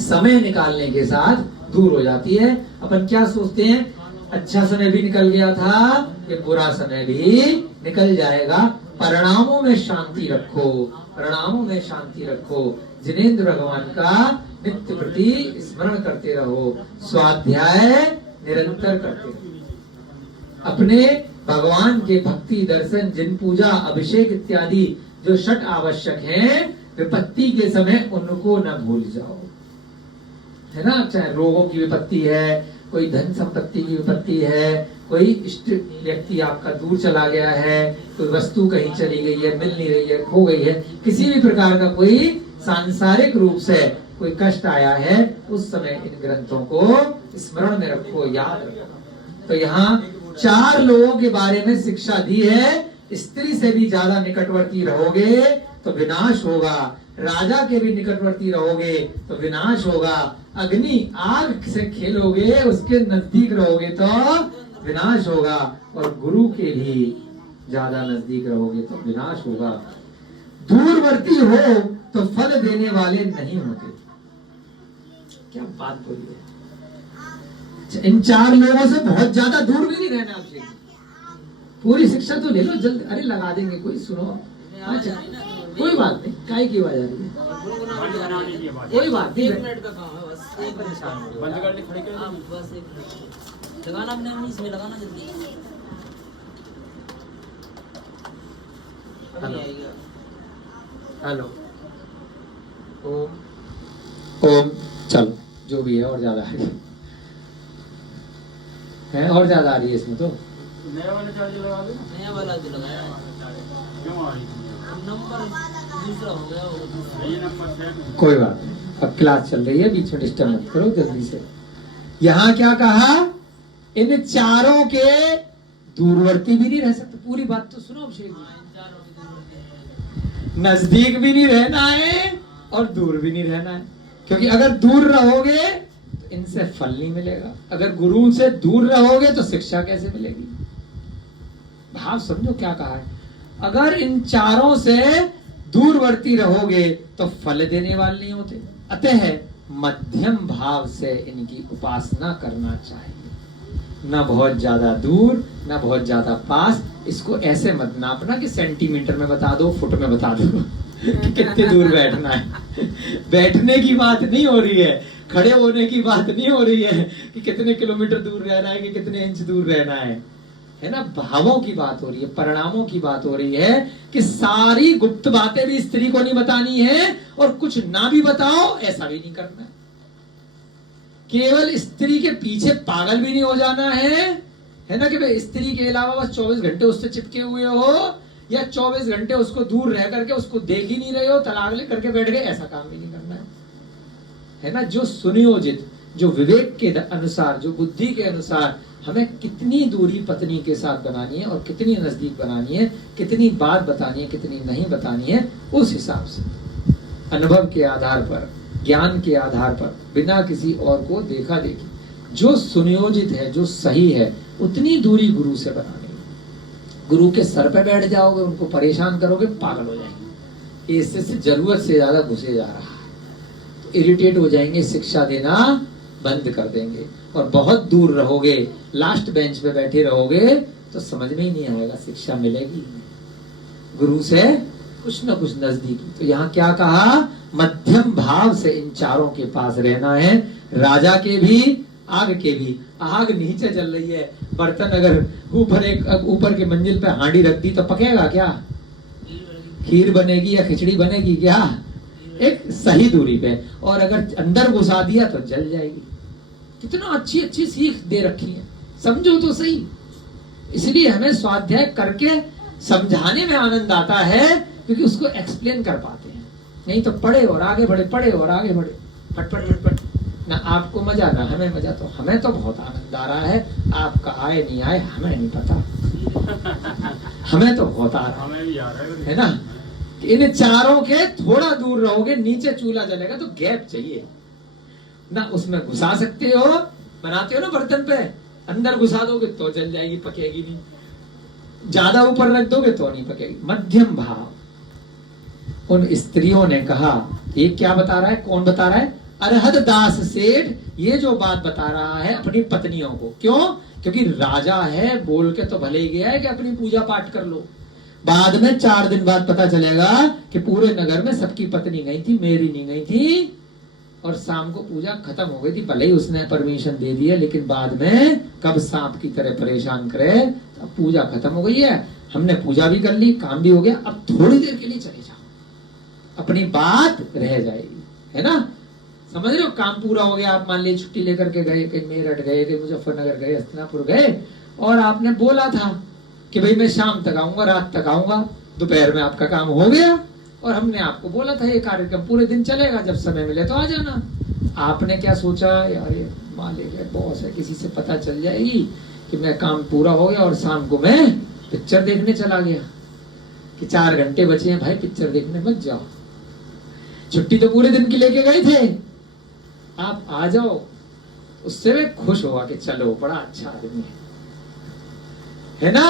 समय निकालने के साथ दूर हो जाती है। अपन क्या सोचते हैं, अच्छा समय भी निकल गया था, ये बुरा समय भी निकल जाएगा। परिणामों में शांति रखो, परिणामों में शांति रखो। जिनेंद्र भगवान का नित्य प्रति स्मरण करते रहो, स्वाध्याय निरंतर करते रहो। अपने भगवान के भक्ति दर्शन, जिन पूजा अभिषेक इत्यादि जो 6 आवश्यक हैं, विपत्ति के समय उनको न भूल जाओ, है ना। चाहे रोगों की विपत्ति है, कोई धन संपत्ति की विपत्ति है, कोई इष्ट व्यक्ति आपका दूर चला गया है, कोई वस्तु कहीं चली गई है, मिल नहीं रही है, खो गई है, किसी भी प्रकार का कोई सांसारिक रूप से कोई कष्ट आया है, उस समय इन ग्रंथों को स्मरण में रखो, याद रखो। तो यहाँ 4 लोगों के बारे में शिक्षा दी है। स्त्री से भी ज्यादा निकटवर्ती रहोगे तो विनाश होगा, राजा के भी निकटवर्ती रहोगे तो विनाश होगा, अग्नि आग से खेलोगे, उसके नजदीक रहोगे तो विनाश होगा, और गुरु के भी ज्यादा नजदीक रहोगे तो विनाश होगा। दूरवर्ती हो तो फल देने वाले नहीं होते। क्या बात बोली है। इन 4 लोगों से बहुत ज्यादा दूर भी नहीं रहना आपसे। पूरी शिक्षा तो ले लो जल्दी। अरे लगा देंगे, कोई सुनो। अच्छा कोई बात नहीं, काय की आवाज आ रही है, कोई बात नहीं, 1 मिनट का काम है बस। परेशान बंद कर ले, खड़े कर बस। 1 मिनट लगाना, अपने इसमें लगाना जल्दी। हेलो, ओम चलो, जो भी है। और ज्यादा आ रही है, और ज्यादा आ रही है इसमें तो। नया वाला चार्ज लगा दो, नया वाला जो लगाया है क्यों आ रही है, नंबर दूसरा हो गया, वो नंबर। कोई बात नहीं, अब क्लास चल रही है, बीच में डिस्टर्ब मत करो, जल्दी से। यहाँ क्या कहा, इन 4 के दूरवर्ती भी नहीं रह सकते। पूरी बात तो सुनो अभिषेक जी, नजदीक भी नहीं रहना है और दूर भी नहीं रहना है, क्योंकि अगर दूर रहोगे तो इनसे फल नहीं मिलेगा, अगर गुरु से दूर रहोगे तो शिक्षा कैसे मिलेगी। भाव समझो क्या कहा है, अगर इन चारों से दूरवर्ती रहोगे तो फल देने वाले नहीं होते। अतः मध्यम भाव से इनकी उपासना करना चाहिए, ना बहुत ज्यादा दूर ना बहुत ज्यादा पास। इसको ऐसे मत नापना कि सेंटीमीटर में बता दो, फुट में बता दो कि कितने दूर बैठना है। बैठने की बात नहीं हो रही है, खड़े होने की बात नहीं हो रही है कि कितने किलोमीटर दूर रहना है कि कितने इंच दूर रहना है ना। भावों की बात हो रही है, परिणामों की बात हो रही है कि सारी गुप्त बातें भी स्त्री को नहीं बतानी है और कुछ ना भी बताओ ऐसा भी नहीं करना है। केवल स्त्री के पीछे पागल भी नहीं हो जाना है ना, कि भाई स्त्री के अलावा बस 24 घंटे उससे चिपके हुए हो या 24 घंटे उसको दूर रह करके उसको देख ही नहीं रहे हो, तलाक ले करके बैठ गए, ऐसा काम भी नहीं करना है ना। जो सुनियोजित, जो विवेक के अनुसार, जो बुद्धि के अनुसार हमें कितनी दूरी पत्नी के साथ बनानी है और कितनी नजदीक बनानी है, कितनी बात बतानी है, कितनी नहीं बतानी है, उस हिसाब से अनुभव के आधार पर, ज्ञान के आधार पर, बिना किसी और को देखा देखी, जो सुनियोजित है, जो सही है, उतनी दूरी गुरु से बनानी है। गुरु के सर पे बैठ जाओगे, उनको परेशान करोगे, पागल हो जाएंगे, इससे जरूरत से ज्यादा घुसे जा रहा है, तो इरिटेट हो जाएंगे, शिक्षा देना बंद कर देंगे। और बहुत दूर रहोगे, लास्ट बेंच पे बैठे रहोगे तो समझ में ही नहीं आएगा, शिक्षा मिलेगी गुरु से कुछ न कुछ नजदीकी। तो यहाँ क्या कहा, मध्यम भाव से इन चारों के पास रहना है। राजा के भी, आग के भी। आग नीचे चल रही है, बर्तन अगर ऊपर के मंजिल पे हांडी रख दी तो पकेगा क्या? खीर बनेगी या खिचड़ी बनेगी क्या? एक सही दूरी पे। और अगर अंदर घुसा दिया तो जल जाएगी। कितना अच्छी अच्छी सीख दे रखी है, समझो तो सही। इसलिए हमें स्वाध्याय करके समझाने में आनंद आता है, क्योंकि उसको एक्सप्लेन कर पाते हैं। नहीं तो पढ़े और आगे बढ़े, पढ़े और आगे बढ़े, फटफट फटफट, ना आपको मजा ना हमें मजा। तो हमें तो बहुत आनंद आ रहा है, आपका आए नहीं आए हमें नहीं पता। हमें तो बहुत आ रहा है ना। इन चारों के थोड़ा दूर रहोगे, नीचे चूल्हा जलेगा तो गैप चाहिए ना, उसमें घुसा सकते हो, बनाते हो ना बर्तन पे, अंदर घुसा दोगे तो जल जाएगी, पकेगी नहीं। ज्यादा ऊपर रख दोगे तो नहीं पकेगी। मध्यम भाव। उन स्त्रियों ने कहा, ये क्या बता रहा है, कौन बता रहा है? अरहद दास सेठ ये जो बात बता रहा है अपनी पत्नियों को। क्यों? क्योंकि राजा है, बोल के तो भले ही गया है कि अपनी पूजा पाठ कर लो। बाद में 4 दिन बाद पता चलेगा कि पूरे नगर में सबकी पत्नी गई थी, मेरी नहीं गई थी। और शाम को पूजा खत्म हो गई थी, भले ही उसने परमिशन दे दी है, लेकिन बाद में कब सांप की तरह परेशान करे। अब पूजा खत्म हो गई है, हमने पूजा भी कर ली, काम भी हो गया, अब थोड़ी देर के लिए चले जाओ, अपनी बात रह जाएगी, है ना। समझ रहे हो? काम पूरा हो गया, आप मान लीजिए छुट्टी लेकर के गए, कहीं मेरठ गए, कहीं मुजफ्फरनगर गए, हस्तिनापुर गए, और आपने बोला था कि भाई मैं शाम तक आऊंगा, रात तक आऊंगा। दोपहर में आपका काम हो गया और हमने आपको बोला था ये कार्यक्रम पूरे दिन चलेगा, जब समय मिले तो आ जाना। आपने क्या सोचा, यार ये मालिक है, बॉस है, किसी से पता चल जाएगी कि मैं काम पूरा हो गया और शाम को मैं पिक्चर देखने चला गया, कि 4 घंटे बचे हैं भाई, पिक्चर देखने मत जाओ, छुट्टी तो पूरे दिन की लेके गए थे, आप आ जाओ। उससे वे खुश हुआ कि चलो बड़ा अच्छा आदमी है ना।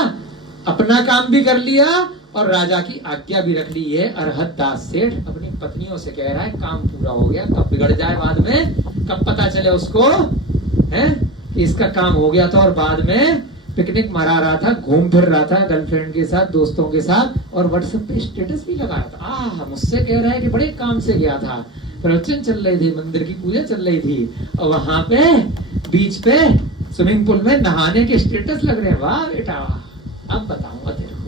अपना काम भी कर लिया और राजा की आज्ञा भी रख ली है। अरहत दास सेठ अपनी पत्नियों से कह रहा है काम पूरा हो गया, कब बिगड़ जाए बाद में, कब पता चले उसको है कि इसका काम हो गया था और बाद में पिकनिक मना रहा था, घूम फिर रहा था गर्लफ्रेंड के साथ, दोस्तों के साथ, और व्हाट्सएप पे स्टेटस भी लगाया था। मुझसे कह रहा है कि बड़े काम से गया था, प्रवचन चल रही थी, मंदिर की पूजा चल रही थी, और वहां पे बीच पे स्विमिंग पूल में नहाने के स्टेटस लग रहे हैं। वाह बेटा वाह, अब बताऊंगा तेरे को,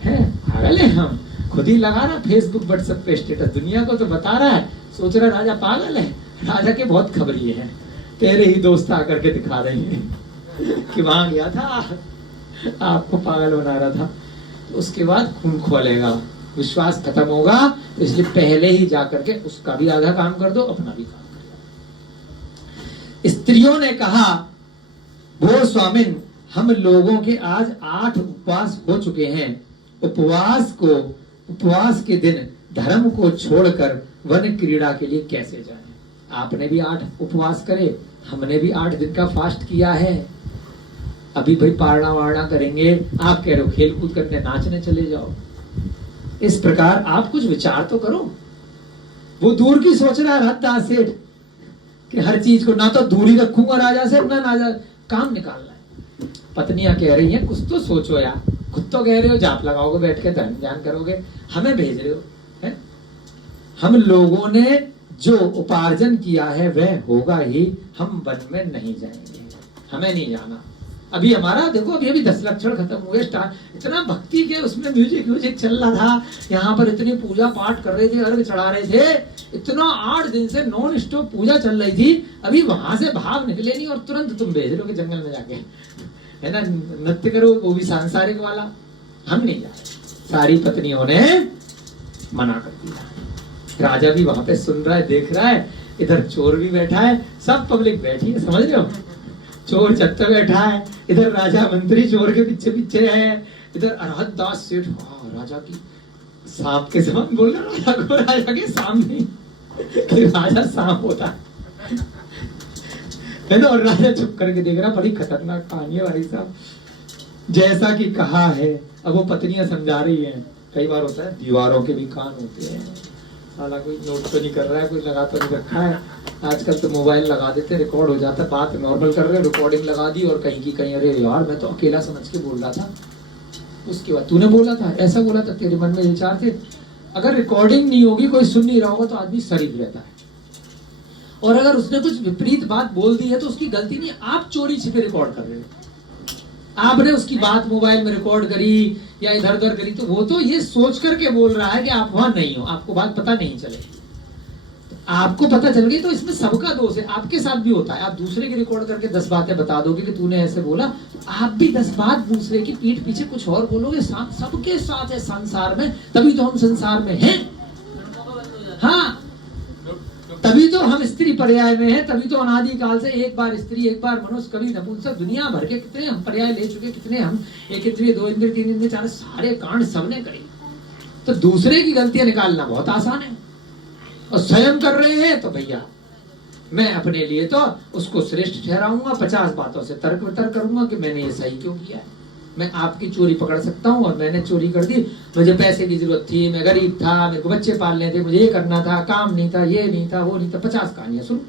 है पागल है हम, खुद ही लगा रहा फेसबुक व्हाट्सएप पे स्टेटस, दुनिया को तो बता रहा है, सोच रहा राजा पागल है। राजा के बहुत खबरी है, तेरे ही दोस्त आकर के दिखा देंगे कि वहां गया था, आपको पागल बना रहा था। तो उसके बाद खून खोलेगा, विश्वास खत्म होगा, तो इसलिए पहले ही जाकर के उसका भी आधा काम कर दो, अपना भी काम कर दो। स्त्रियों ने कहा, भो स्वामिन हम लोगों के आज 8 उपवास हो चुके हैं। उपवास के दिन धर्म को छोड़कर वन क्रीड़ा के लिए कैसे जाएं? आपने भी 8 उपवास करे, हमने भी 8 दिन का फास्ट किया है। अभी भाई पारना वारना करेंगे, आप कह रहे हो खेल कूद करने नाचने चले जाओ। इस प्रकार आप कुछ विचार तो करो। वो दूर की सोच रहा है दास सेठ कि हर चीज को ना तो दूरी रखूंगा राजा से, ना राजा काम निकालना है। पत्नियां कह रही हैं कुछ तो सोचो यार, खुद तो कह रहे हो जाप लगाओगे, बैठ के धर्म ध्यान करोगे, हमें भेज रहे हो है? हम लोगों ने जो उपार्जन किया है वह होगा ही, हम वन में नहीं जाएंगे, हमें नहीं जाना। अभी हमारा देखो अभी 10 लक्षण खत्म हुए, स्टार्ट इतना भक्ति के उसमें म्यूजिक चल रहा था, यहाँ पर इतनी पूजा पाठ कर रहे थे, अर्घ चढ़ा रहे थे, इतना 8 दिन से नॉन स्टॉप पूजा चल रही थी। अभी वहां से भाग निकले नहीं और तुरंत तुम भेज रहे हो कि जंगल में जाके है ना नृत्य करो, वो भी सांसारिक वाला। हम नहीं जा रहे। सारी पत्नियों ने मना कर दिया। राजा भी वहां पे सुन रहा है, देख रहा है, इधर चोर भी बैठा है, सब पब्लिक बैठी है, समझ रहे हो? चोर छत पे बैठा है, इधर राजा मंत्री चोर के पीछे पीछे है, इधर अरहत दास सेठ राजा की सांप के समान बोल रहा है, राजा के सामने कि राजा सांप होता है ना। और राजा चुप करके देख रहा, बड़ी खतरनाक कहानी है भाई साहब। जैसा कि कहा है, अब वो पत्नियां समझा रही हैं। कई बार होता है दीवारों के भी कान होते हैं, साला कोई नोट तो नहीं कर रहा है, कोई लगा तो नहीं रखा है। आजकल तो मोबाइल लगा देते, रिकॉर्ड हो जाता है, बात नॉर्मल कर रहे हैं, रिकॉर्डिंग लगा दी और कहीं की कहीं, अरे यार मैं तो अकेला समझ के बोल रहा था, उसके बाद तूने बोला था, ऐसा बोला था, तेरे मन में विचार थे। अगर रिकॉर्डिंग नहीं होगी, कोई सुन नहीं रहा होगा तो आदमी शरीफ रहता है। और अगर उसने कुछ विपरीत बात बोल दी है तो उसकी गलती नहीं, आप चोरी छिपे रिकॉर्ड कर रहे हो। आपने उसकी बात मोबाइल में रिकॉर्ड करी या इधर उधर करी, तो वो तो ये सोच करके बोल रहा है कि आप वहां नहीं हो, आपको बात पता नहीं चलेगी। आपको पता चल गई तो इसमें सबका दोष है। आपके साथ भी होता है, आप दूसरे की रिकॉर्ड करके 10 बातें बता दोगे कि तूने ऐसे बोला, तो आप भी 10 बात दूसरे की पीठ पीछे कुछ और बोलोगे। सबके साथ है संसार में, तभी तो हम संसार में हैं। हाँ, तभी तो हम स्त्री पर्याय में हैं, तभी तो अनादि काल से एक बार स्त्री एक बार मनुष्य कभी नपुंसक, दुनिया भर के कितने हम पर्याय ले चुके, कितने हम 1 इंद्रिय 2 इंद्रिय 3 इंद्रिय 4 सारे कांड सबने करे। तो दूसरे की गलतियां निकालना बहुत आसान है, और स्वयं कर रहे हैं तो भैया मैं अपने लिए तो उसको श्रेष्ठ ठहराऊंगा, 50 बातों से तर्क वितर्क करूंगा कि मैंने ये सही क्यों किया है। मैं आपकी चोरी पकड़ सकता हूँ और मैंने चोरी कर दी, मुझे पैसे की जरूरत थी, मैं गरीब था, मेरे को बच्चे पालने थे, मुझे ये करना था, काम नहीं था, ये नहीं था, वो नहीं था, 50 कहानियां सुनो।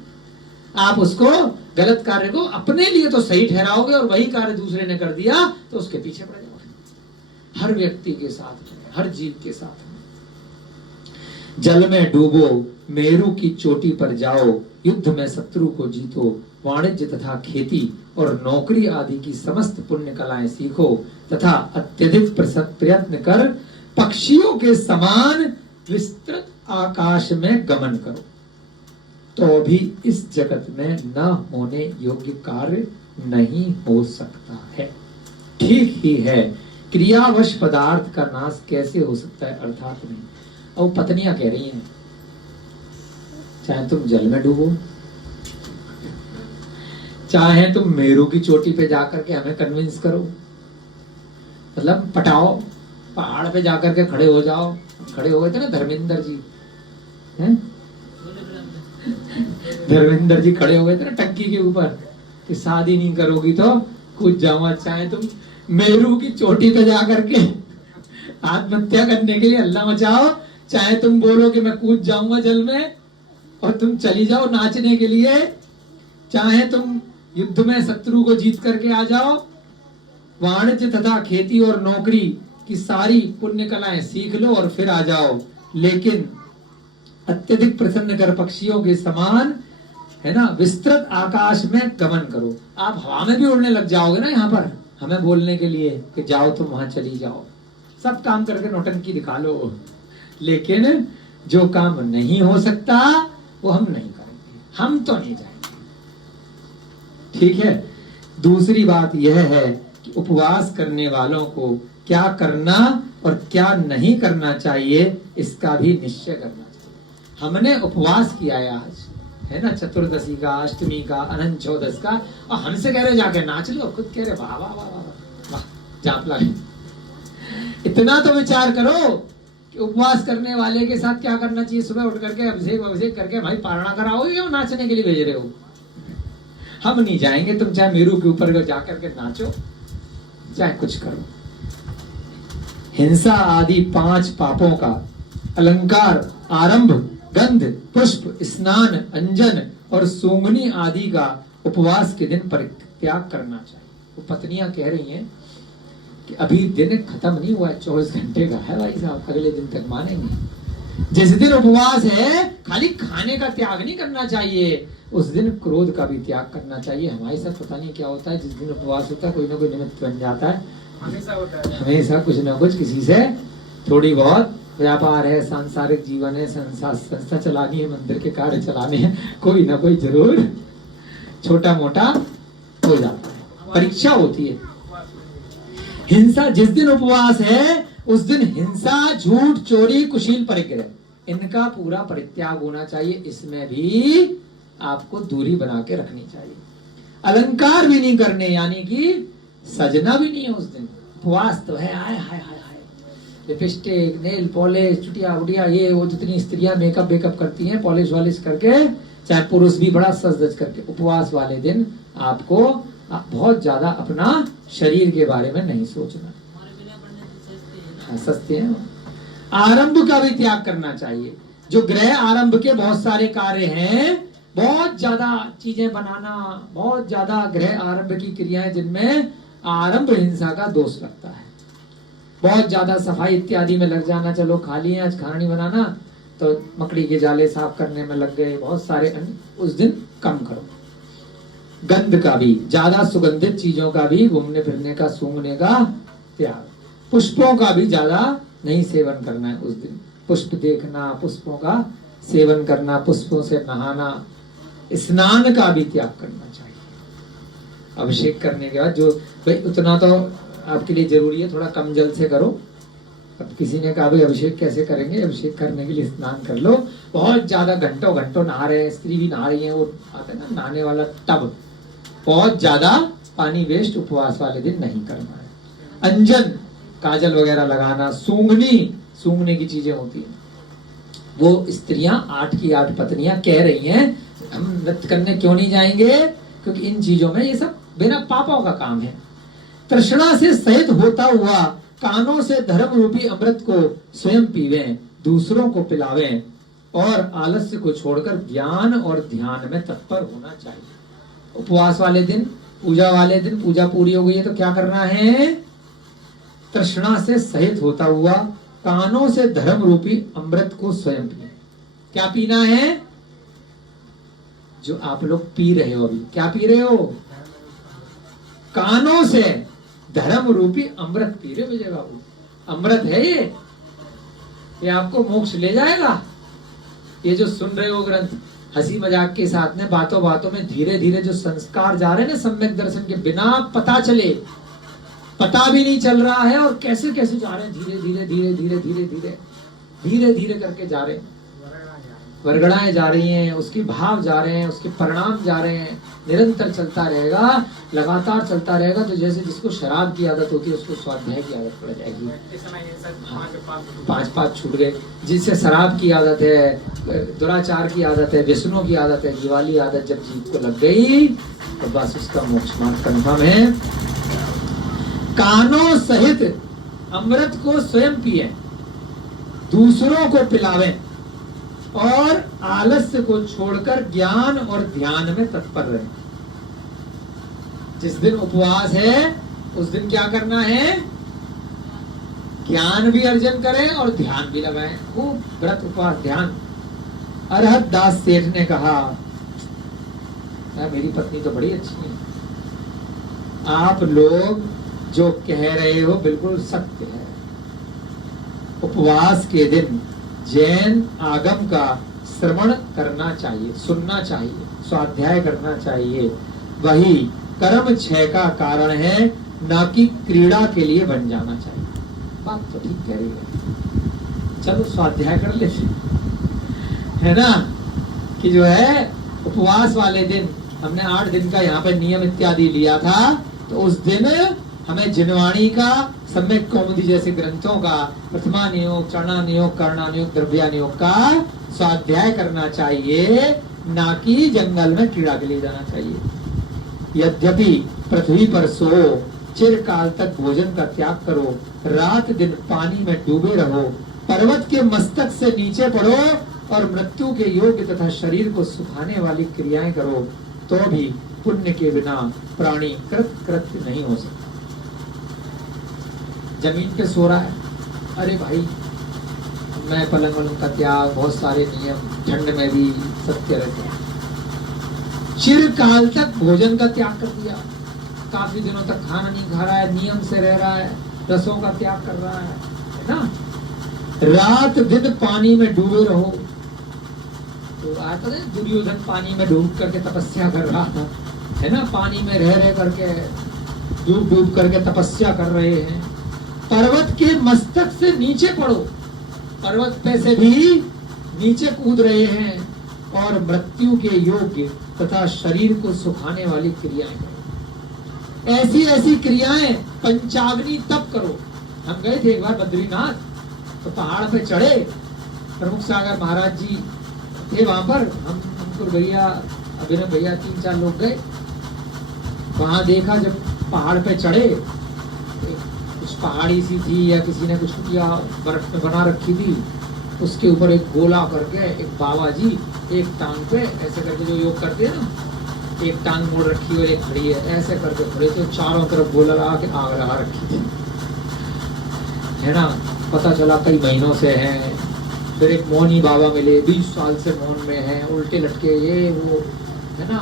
आप उसको गलत कार्य को अपने लिए तो सही ठहराओगे और वही कार्य दूसरे ने कर दिया तो उसके पीछे पड़ जाओगे। हर व्यक्ति के साथ, हर जीव के साथ। जल में डूबो, मेरू की चोटी पर जाओ, युद्ध में शत्रु को जीतो, वाणिज्य तथा खेती और नौकरी आदि की समस्त पुण्य कलाएं सीखो, तथा अत्यधिक प्रयत्न कर पक्षियों के समान विस्तृत आकाश में गमन करो, तो भी इस जगत में न होने योग्य कार्य नहीं हो सकता है। ठीक ही है, क्रियावश पदार्थ का नाश कैसे हो सकता है, अर्थात नहीं। और पत्नियां कह रही हैं चाहे तुम जल में डूबो, चाहे तुम मेरू की चोटी पे जाकर के हमें कन्विंस करो, मतलब पटाओ, पहाड़ पे जाकर के खड़े हो जाओ। खड़े हो गए थे ना धर्मेंद्र जी, हैं? धर्मेंद्र जी खड़े हो गए थे ना टंकी के ऊपर कि शादी नहीं करोगी तो कूद जाऊंगा। चाहे तुम मेरू की चोटी पे जाकर के आत्महत्या करने के लिए अल्लाह मचाओ, चाहे तुम बोलो कि मैं कूद जाऊंगा जल में और तुम चली जाओ नाचने के लिए, चाहे तुम युद्ध में शत्रु को जीत करके आ जाओ, वाणिज्य तथा खेती और नौकरी की सारी पुण्य कलाएं सीख लो और फिर आ जाओ, लेकिन अत्यधिक प्रसन्न कर पक्षियों के समान, है ना, विस्तृत आकाश में गमन करो। आप हवा में भी उड़ने लग जाओगे ना, यहाँ पर हमें बोलने के लिए कि जाओ तुम वहां चली जाओ, सब काम करके नौटंकी दिखा लो, लेकिन जो काम नहीं हो सकता वो हम नहीं करेंगे, हम तो नहीं जाएंगे। ठीक है। दूसरी बात यह है कि उपवास करने वालों को क्या करना और क्या नहीं करना चाहिए इसका भी निश्चय करना चाहिए। हमने उपवास किया है आज, है ना, चतुर्दशी का, अष्टमी का, अनंत चौदस का, और हमसे कह रहे जाके नाच लो, खुद कह रहे वाह वाह वाह वाह वाह जाप लगे। इतना तो विचार करो कि उपवास करने वाले के साथ क्या करना चाहिए। सुबह उठ करके अभिषेक करके भाई पारणा कराओ या नाचने के लिए भेज रहे हो? हम नहीं जाएंगे, तुम चाहे मेरू के ऊपर जाकर के नाचो, चाहे कुछ करो। हिंसा आदि 5 पापों का अलंकार, आरंभ, गंध, पुष्प, स्नान, अंजन और सोंगनी आदि का उपवास के दिन परित्याग करना चाहिए। वो पत्नियां कह रही हैं कि अभी दिन खत्म नहीं हुआ है, 24 घंटे का है भाई साहब, अगले दिन तक मानेंगे। जिस दिन उपवास है खाली खाने का त्याग नहीं करना चाहिए, उस दिन क्रोध का भी त्याग करना चाहिए। हमारे साथ पता नहीं क्या होता है, जिस दिन उपवास होता है कोई ना कोई निमित्त बन जाता है, हमेशा होता है, हमेशा कुछ ना कुछ किसी से थोड़ी बहुत व्यापार है, सांसारिक जीवन है, संस्था चलानी है, मंदिर के कार्य चलाने हैं, कोई ना कोई जरूर छोटा मोटा हो जाता है, परीक्षा होती है। हिंसा, जिस दिन उपवास है उस दिन हिंसा, झूठ, चोरी, कुशील, परिग्रह, इनका पूरा परित्याग होना चाहिए। इसमें भी आपको दूरी बना के रखनी चाहिए। अलंकार भी नहीं करने, यानी कि सजना भी नहीं है उस दिन। उपवास तो है, हाय हाय हाय हाय, लिपस्टिक, नेल पॉलिश, चुटिया उटिया, ये वो जितनी स्त्रियां मेकअप वेकअप करती हैं, पॉलिश वालिश करके, चाहे पुरुष भी बड़ा सज धज करके। उपवास वाले दिन आपको बहुत ज्यादा अपना शरीर के बारे में नहीं सोचना। हाँ, सस्ते हैं। आरंभ का भी त्याग करना चाहिए। जो ग्रह आरंभ के बहुत सारे कार्य हैं, बहुत ज्यादा चीजें बनाना, बहुत ज्यादा ग्रह आरंभ की क्रियाएं जिनमें आरंभ हिंसा का दोष लगता है, बहुत ज्यादा सफाई इत्यादि में लग जाना, चलो खाली है आज खाना नहीं बनाना तो मकड़ी के जाले साफ करने में लग गए, बहुत सारे उस दिन कम करो। गंध का भी, ज्यादा सुगंधित चीजों का भी, घूमने फिरने का, सूंघने का त्याग। पुष्पों का भी ज्यादा नहीं सेवन करना है उस दिन। पुष्प देखना, पुष्पों का सेवन करना, पुष्पों से नहाना, स्नान का भी त्याग करना चाहिए। अभिषेक करने के बाद जो भाई उतना तो आपके लिए जरूरी है, थोड़ा कम जल से करो। अब किसी ने कहा भाई अभिषेक कैसे करेंगे, अभिषेक करने के लिए स्नान कर लो। बहुत ज्यादा घंटों घंटों नहा रहे हैं, स्त्री भी नहा रही है, वो आता है ना नहाने वाला टब, बहुत ज्यादा पानी वेस्ट उपवास वाले दिन नहीं करना है। अंजन, काजल वगैरह लगाना, सूंघने की चीजें होती है, वो स्त्रियां 8 की 8 पत्नियां कह रही हैं हम नृत्य करने क्यों नहीं जाएंगे, क्योंकि इन चीजों में ये सब बिना पापों का काम है। तृष्णा से सहित होता हुआ कानों से धर्म रूपी अमृत को स्वयं पीवें, दूसरों को पिलावें और आलस्य को छोड़कर ज्ञान और ध्यान में तत्पर होना चाहिए। उपवास वाले दिन, पूजा वाले दिन, पूजा पूरी हो गई है तो क्या करना है, तृष्णा से सहित होता हुआ कानों से धर्म रूपी अमृत को स्वयं पिए। क्या पीना है, जो आप लोग पी रहे हो अभी, क्या पी रहे हो, कानों से धर्म रूपी अमृत पी रहे हो विजय बाबू। अमृत है ये आपको मोक्ष ले जाएगा। ये जो सुन रहे हो ग्रंथ, हंसी मजाक के साथ में, बातों बातों में धीरे धीरे जो संस्कार जा रहे हैं ना सम्यक दर्शन के, बिना पता चले, पता भी नहीं चल रहा है और कैसे कैसे जा रहे हैं, धीरे धीरे धीरे धीरे धीरे धीरे धीरे धीरे करके जा रहे हैं, वरगड़ाएं जा रही हैं, उसकी भाव जा रहे हैं, उसके परिणाम जा रहे हैं। निरंतर चलता रहेगा, लगातार चलता रहेगा, तो जैसे जिसको शराब की आदत होती है उसको स्वाध्याय की आदत पड़ जाएगी। हाँ, 5 छूट गए। जिससे शराब की आदत है, दुराचार की आदत है, व्यसनों की आदत है, ये वाली आदत जब जीव को लग गई तो बस उसका मोक्ष मार्ग कन्फर्म है। कानों सहित अमृत को स्वयं पिए, दूसरों को पिलावें और आलस्य को छोड़कर ज्ञान और ध्यान में तत्पर रहें। जिस दिन उपवास है उस दिन क्या करना है, ज्ञान भी अर्जन करें और ध्यान भी लगाएं। खूब व्रत उपवास ध्यान। अरहत दास सेठ ने कहा, मेरी पत्नी तो बड़ी अच्छी है, आप लोग जो कह रहे हो बिल्कुल सत्य है। उपवास के दिन जैन आगम का श्रवण करना चाहिए, सुनना चाहिए, स्वाध्याय करना चाहिए। वही कर्म क्षय का कारण है, ना कि क्रीड़ा के लिए बन जाना चाहिए। बात तो ठीक कह रही है, चलो स्वाध्याय कर लेते है ना, कि जो है उपवास वाले दिन हमने 8 दिन का यहाँ पे नियम इत्यादि लिया था, तो उस दिन हमें जिनवाणी का, सम्यक कौमुदी जैसे ग्रंथों का प्रथमा नियोग, चरणा नियोग, कर्णा नियोग, द्रव्या नियोग का स्वाध्याय करना चाहिए, ना कि जंगल में कीड़ा के लिए जाना चाहिए। यद्यपि पृथ्वी पर सो, चिरकाल तक भोजन का त्याग करो, रात दिन पानी में डूबे रहो, पर्वत के मस्तक से नीचे पड़ो और मृत्यु के योग्य तथा शरीर को सुखाने वाली क्रियाएं करो, तो भी पुण्य के बिना प्राणी कृत्य नहीं हो सकता। जमीन पे सो रहा है, अरे भाई मैं पलंग वलंग का त्याग, बहुत सारे नियम ठंड में भी सत्य रहते हैं। चिरकाल तक भोजन का त्याग कर दिया, काफी दिनों तक खाना नहीं खा रहा है, नियम से रह रहा है, रसों का त्याग कर रहा है ना। रात दिन पानी में डूबे रहो, तो आता है दुर्योधन पानी में डूब करके तपस्या कर रहा था, है ना, पानी में रह करके डूब डूब करके तपस्या कर रहे हैं। पर्वत के मस्तक से नीचे पड़ो, पर्वत पे से भी नीचे कूद रहे हैं, और मृत्यु के योग्य तथा शरीर को सुखाने वाली क्रियाएं करो। ऐसी ऐसी क्रियाएं पंचाग्नि तप करो। हम गए थे एक बार बद्रीनाथ, तो पहाड़ पे चढ़े, प्रमुख सागर महाराज जी थे वहां पर, हम अंकुर भैया, अभिनव भैया, 3-4 लोग गए। वहां देखा जब पहाड़ पे चढ़े, कुछ पहाड़ी सी थी या किसी ने कुछ किया, बर्फ में बना रखी थी, उसके ऊपर एक गोला करके एक बाबा जी एक टांग पे ऐसे करके, जो योग करते हैं ना, एक टांग मोड़ रखी और एक खड़ी है, ऐसे करके खड़े थे, चारों तरफ गोला लगा के आग लगा रखी थी, है ना। पता चला कई महीनों से हैं। फिर एक मौनी बाबा मिले, 20 साल से मौन में हैं, उल्टे लटके, ये वो, है ना।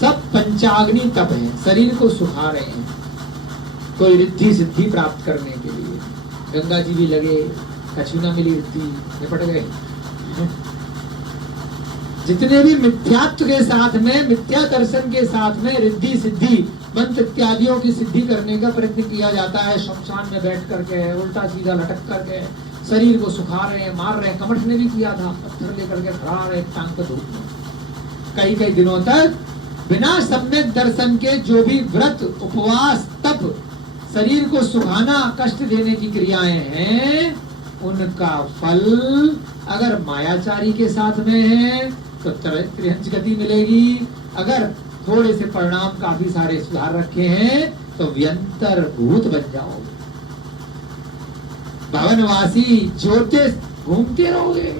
सब पंचाग्नि तप है, शरीर को सुखा रहे हैं, कोई रिद्धि सिद्धि प्राप्त करने के लिए। गंगा जी भी लगे, कछुना मिली, रिद्धि निपट गए। जितने भी मिथ्यात्व के साथ में, मिथ्या दर्शन के साथ में रिद्धि सिद्धि मंत्र इत्यादियों की सिद्धि करने का प्रयत्न किया जाता है, शमशान में बैठ करके, उल्टा सीधा लटक करके शरीर को सुखा रहे हैं, मार रहे हैं। कमठ ने भी किया था, पत्थर लेकर के खड़ा रहे एक टांग पे धूप में, कई कई दिनों तक बिना सम्यक दर्शन के जो भी व्रत, उपवास, तप, शरीर को सुखाना, कष्ट देने की क्रियाएं हैं, उनका फल अगर मायाचारी के साथ में है तो त्रिहंच गति मिलेगी। अगर थोड़े से परिणाम काफी सारे सुधार रखे हैं तो व्यंतर भूत बन जाओगे, भवनवासी ज्योतिष घूमते रहोगे,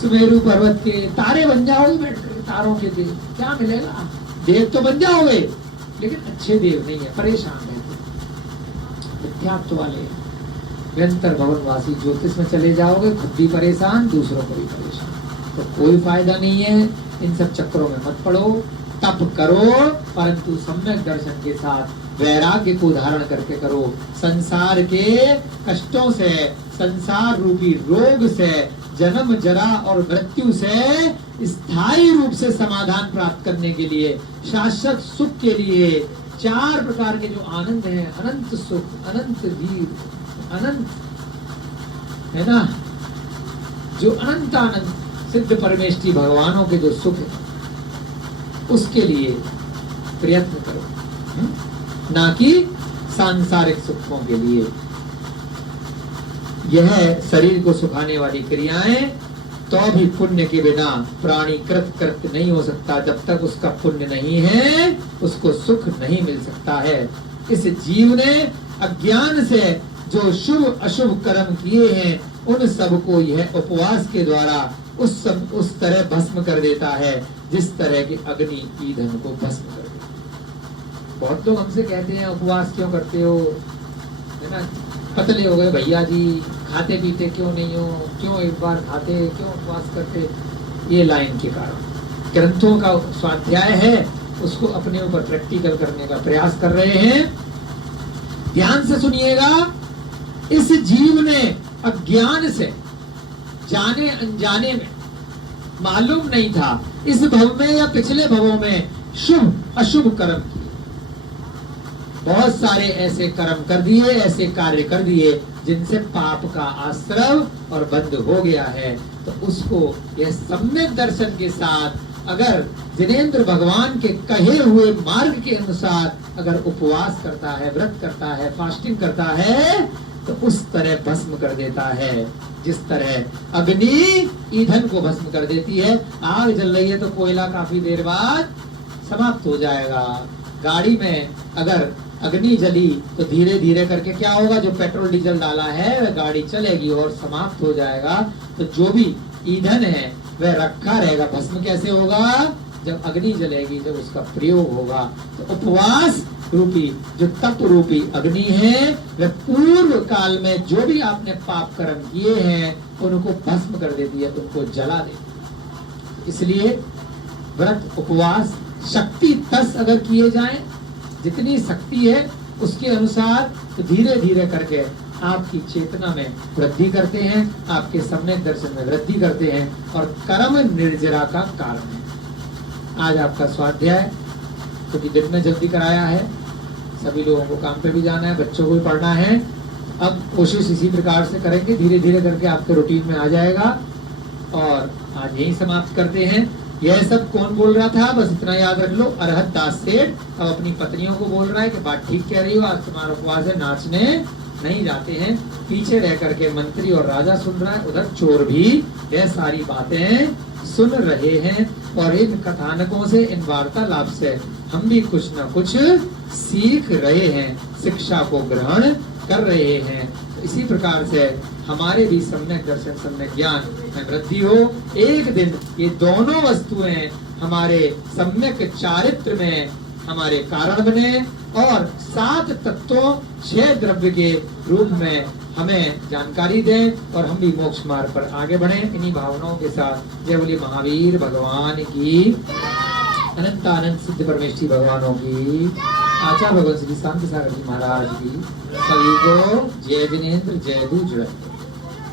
सुमेरु पर्वत के तारे बन जाओगे, बैठ कर तारों के देव। क्या मिलेगा? देव तो बन जाओगे, लेकिन अच्छे देव नहीं है, परेशान रहते, मिथ्यात्व वाले। व्यंतर भवनवासी ज्योतिष में चले जाओगे, खुद भी परेशान, दूसरों को भी परेशान, तो कोई फायदा नहीं है। इन सब चक्करों में मत पड़ो, तप करो, परंतु सम्यक दर्शन के साथ वैराग्य को धारण करके करो। संसार के कष्टों से, संसार रूपी रोग से, जन्म जरा और मृत्यु से स्थायी रूप से समाधान प्राप्त करने के लिए, शाश्वत सुख के लिए 4 प्रकार के जो आनंद हैं, अनंत सुख, अनंत वीर, अनंत, है ना, जो अनंत आनंद, सिद्ध परमेष्ठी भगवानों के जो सुख है, उसके लिए प्रयत्न करो, ना कि सांसारिक सुखों के लिए। यह शरीर को सुखाने वाली क्रियाएं तो भी पुण्य के बिना प्राणी कृत नहीं हो सकता। जब तक उसका पुण्य नहीं है, उसको सुख नहीं मिल सकता है। इस जीव ने अज्ञान से जो शुभ अशुभ कर्म किए हैं, उन सबको यह उपवास के द्वारा उस तरह भस्म कर देता है, जिस तरह की अग्नि ईंधन को भस्म कर देती है। बहुत लोग हमसे कहते हैं उपवास क्यों करते हो, है ना, पतले हो गए भैया जी, खाते पीते क्यों नहीं हो, क्यों एक बार खाते, क्यों उपवास करते। ये लाइन के कारण ग्रंथों का स्वाध्याय है, उसको अपने ऊपर प्रैक्टिकल करने का प्रयास कर रहे हैं। ध्यान से सुनिएगा। इस जीव ने अज्ञान से, जाने अनजाने में, मालूम नहीं था, इस भव में या पिछले भवों में शुभ अशुभ कर्म किए, बहुत सारे ऐसे कर्म कर दिए, ऐसे कार्य कर दिए जिनसे पाप का आश्रव और बंध हो गया है। तो उसको यह सम्यक दर्शन के साथ अगर जिनेंद्र भगवान के कहे हुए मार्ग के अनुसार अगर उपवास करता है, व्रत करता है, फास्टिंग करता है, तो उस तरह भस्म कर देता है जिस तरह अग्नि ईंधन को भस्म कर देती है। आग जल रही है तो कोयला काफी देर बाद समाप्त हो जाएगा। गाड़ी में अगर अग्नि जली तो धीरे धीरे करके क्या होगा, जो पेट्रोल डीजल डाला है वह गाड़ी चलेगी और समाप्त हो जाएगा। तो जो भी ईंधन है वह रखा रहेगा। भस्म कैसे होगा, जब अग्नि जलेगी, जब उसका प्रयोग होगा। तो उपवास रूपी जो तप रूपी अग्नि है वह पूर्व काल में जो भी आपने पाप कर्म किए हैं उनको भस्म कर देती है, उनको जला देती है। इसलिए व्रत उपवास शक्ति तस अगर किए जाएं, जितनी शक्ति है उसके अनुसार, तो धीरे धीरे करके आपकी चेतना में वृद्धि करते हैं, आपके सम्यक दर्शन में वृद्धि करते हैं और कर्म निर्जरा का कारण है। आज आपका स्वाध्याय क्योंकि दिन में जल्दी कराया है, सभी लोगों को काम पे भी जाना है, बच्चों को भी पढ़ना है। अब कोशिश इसी प्रकार से करेंगे, धीरे धीरे करके आपके रूटीन में आ जाएगा। और आज यही समाप्त करते हैं। यह सब कौन बोल रहा था, बस इतना याद रख लो, अरहत दास सेठ अब अपनी पत्नियों को बोल रहा है कि बात ठीक कह रही हो, आज तुम्हारा उपवास है, नाचने नहीं जाते हैं। पीछे रह करके मंत्री और राजा सुन रहा है, उधर चोर भी यह सारी बातें सुन रहे हैं। और इन कथानकों से, इन वार्तालाप से हम भी कुछ न कुछ सीख रहे हैं, शिक्षा को ग्रहण कर रहे हैं। इसी प्रकार से हमारे भी सम्यक दर्शन, सम्यक ज्ञान में वृद्धि हो। एक दिन ये दोनों वस्तुएं हमारे सम्यक चारित्र में हमारे कारण बने और 7 तत्वों 6 द्रव्य के रूप में हमें जानकारी दें और हम भी मोक्ष मार्ग पर आगे बढ़े। इन्हीं भावनाओं के साथ जय बोली महावीर भगवान की, अनंत अनंत सिद्ध परमेश्वरी भगवानों की, आचार्य भगवान श्री शांति सागर जी महाराज की। सभी को जय जिनेंद्र, जय दूज।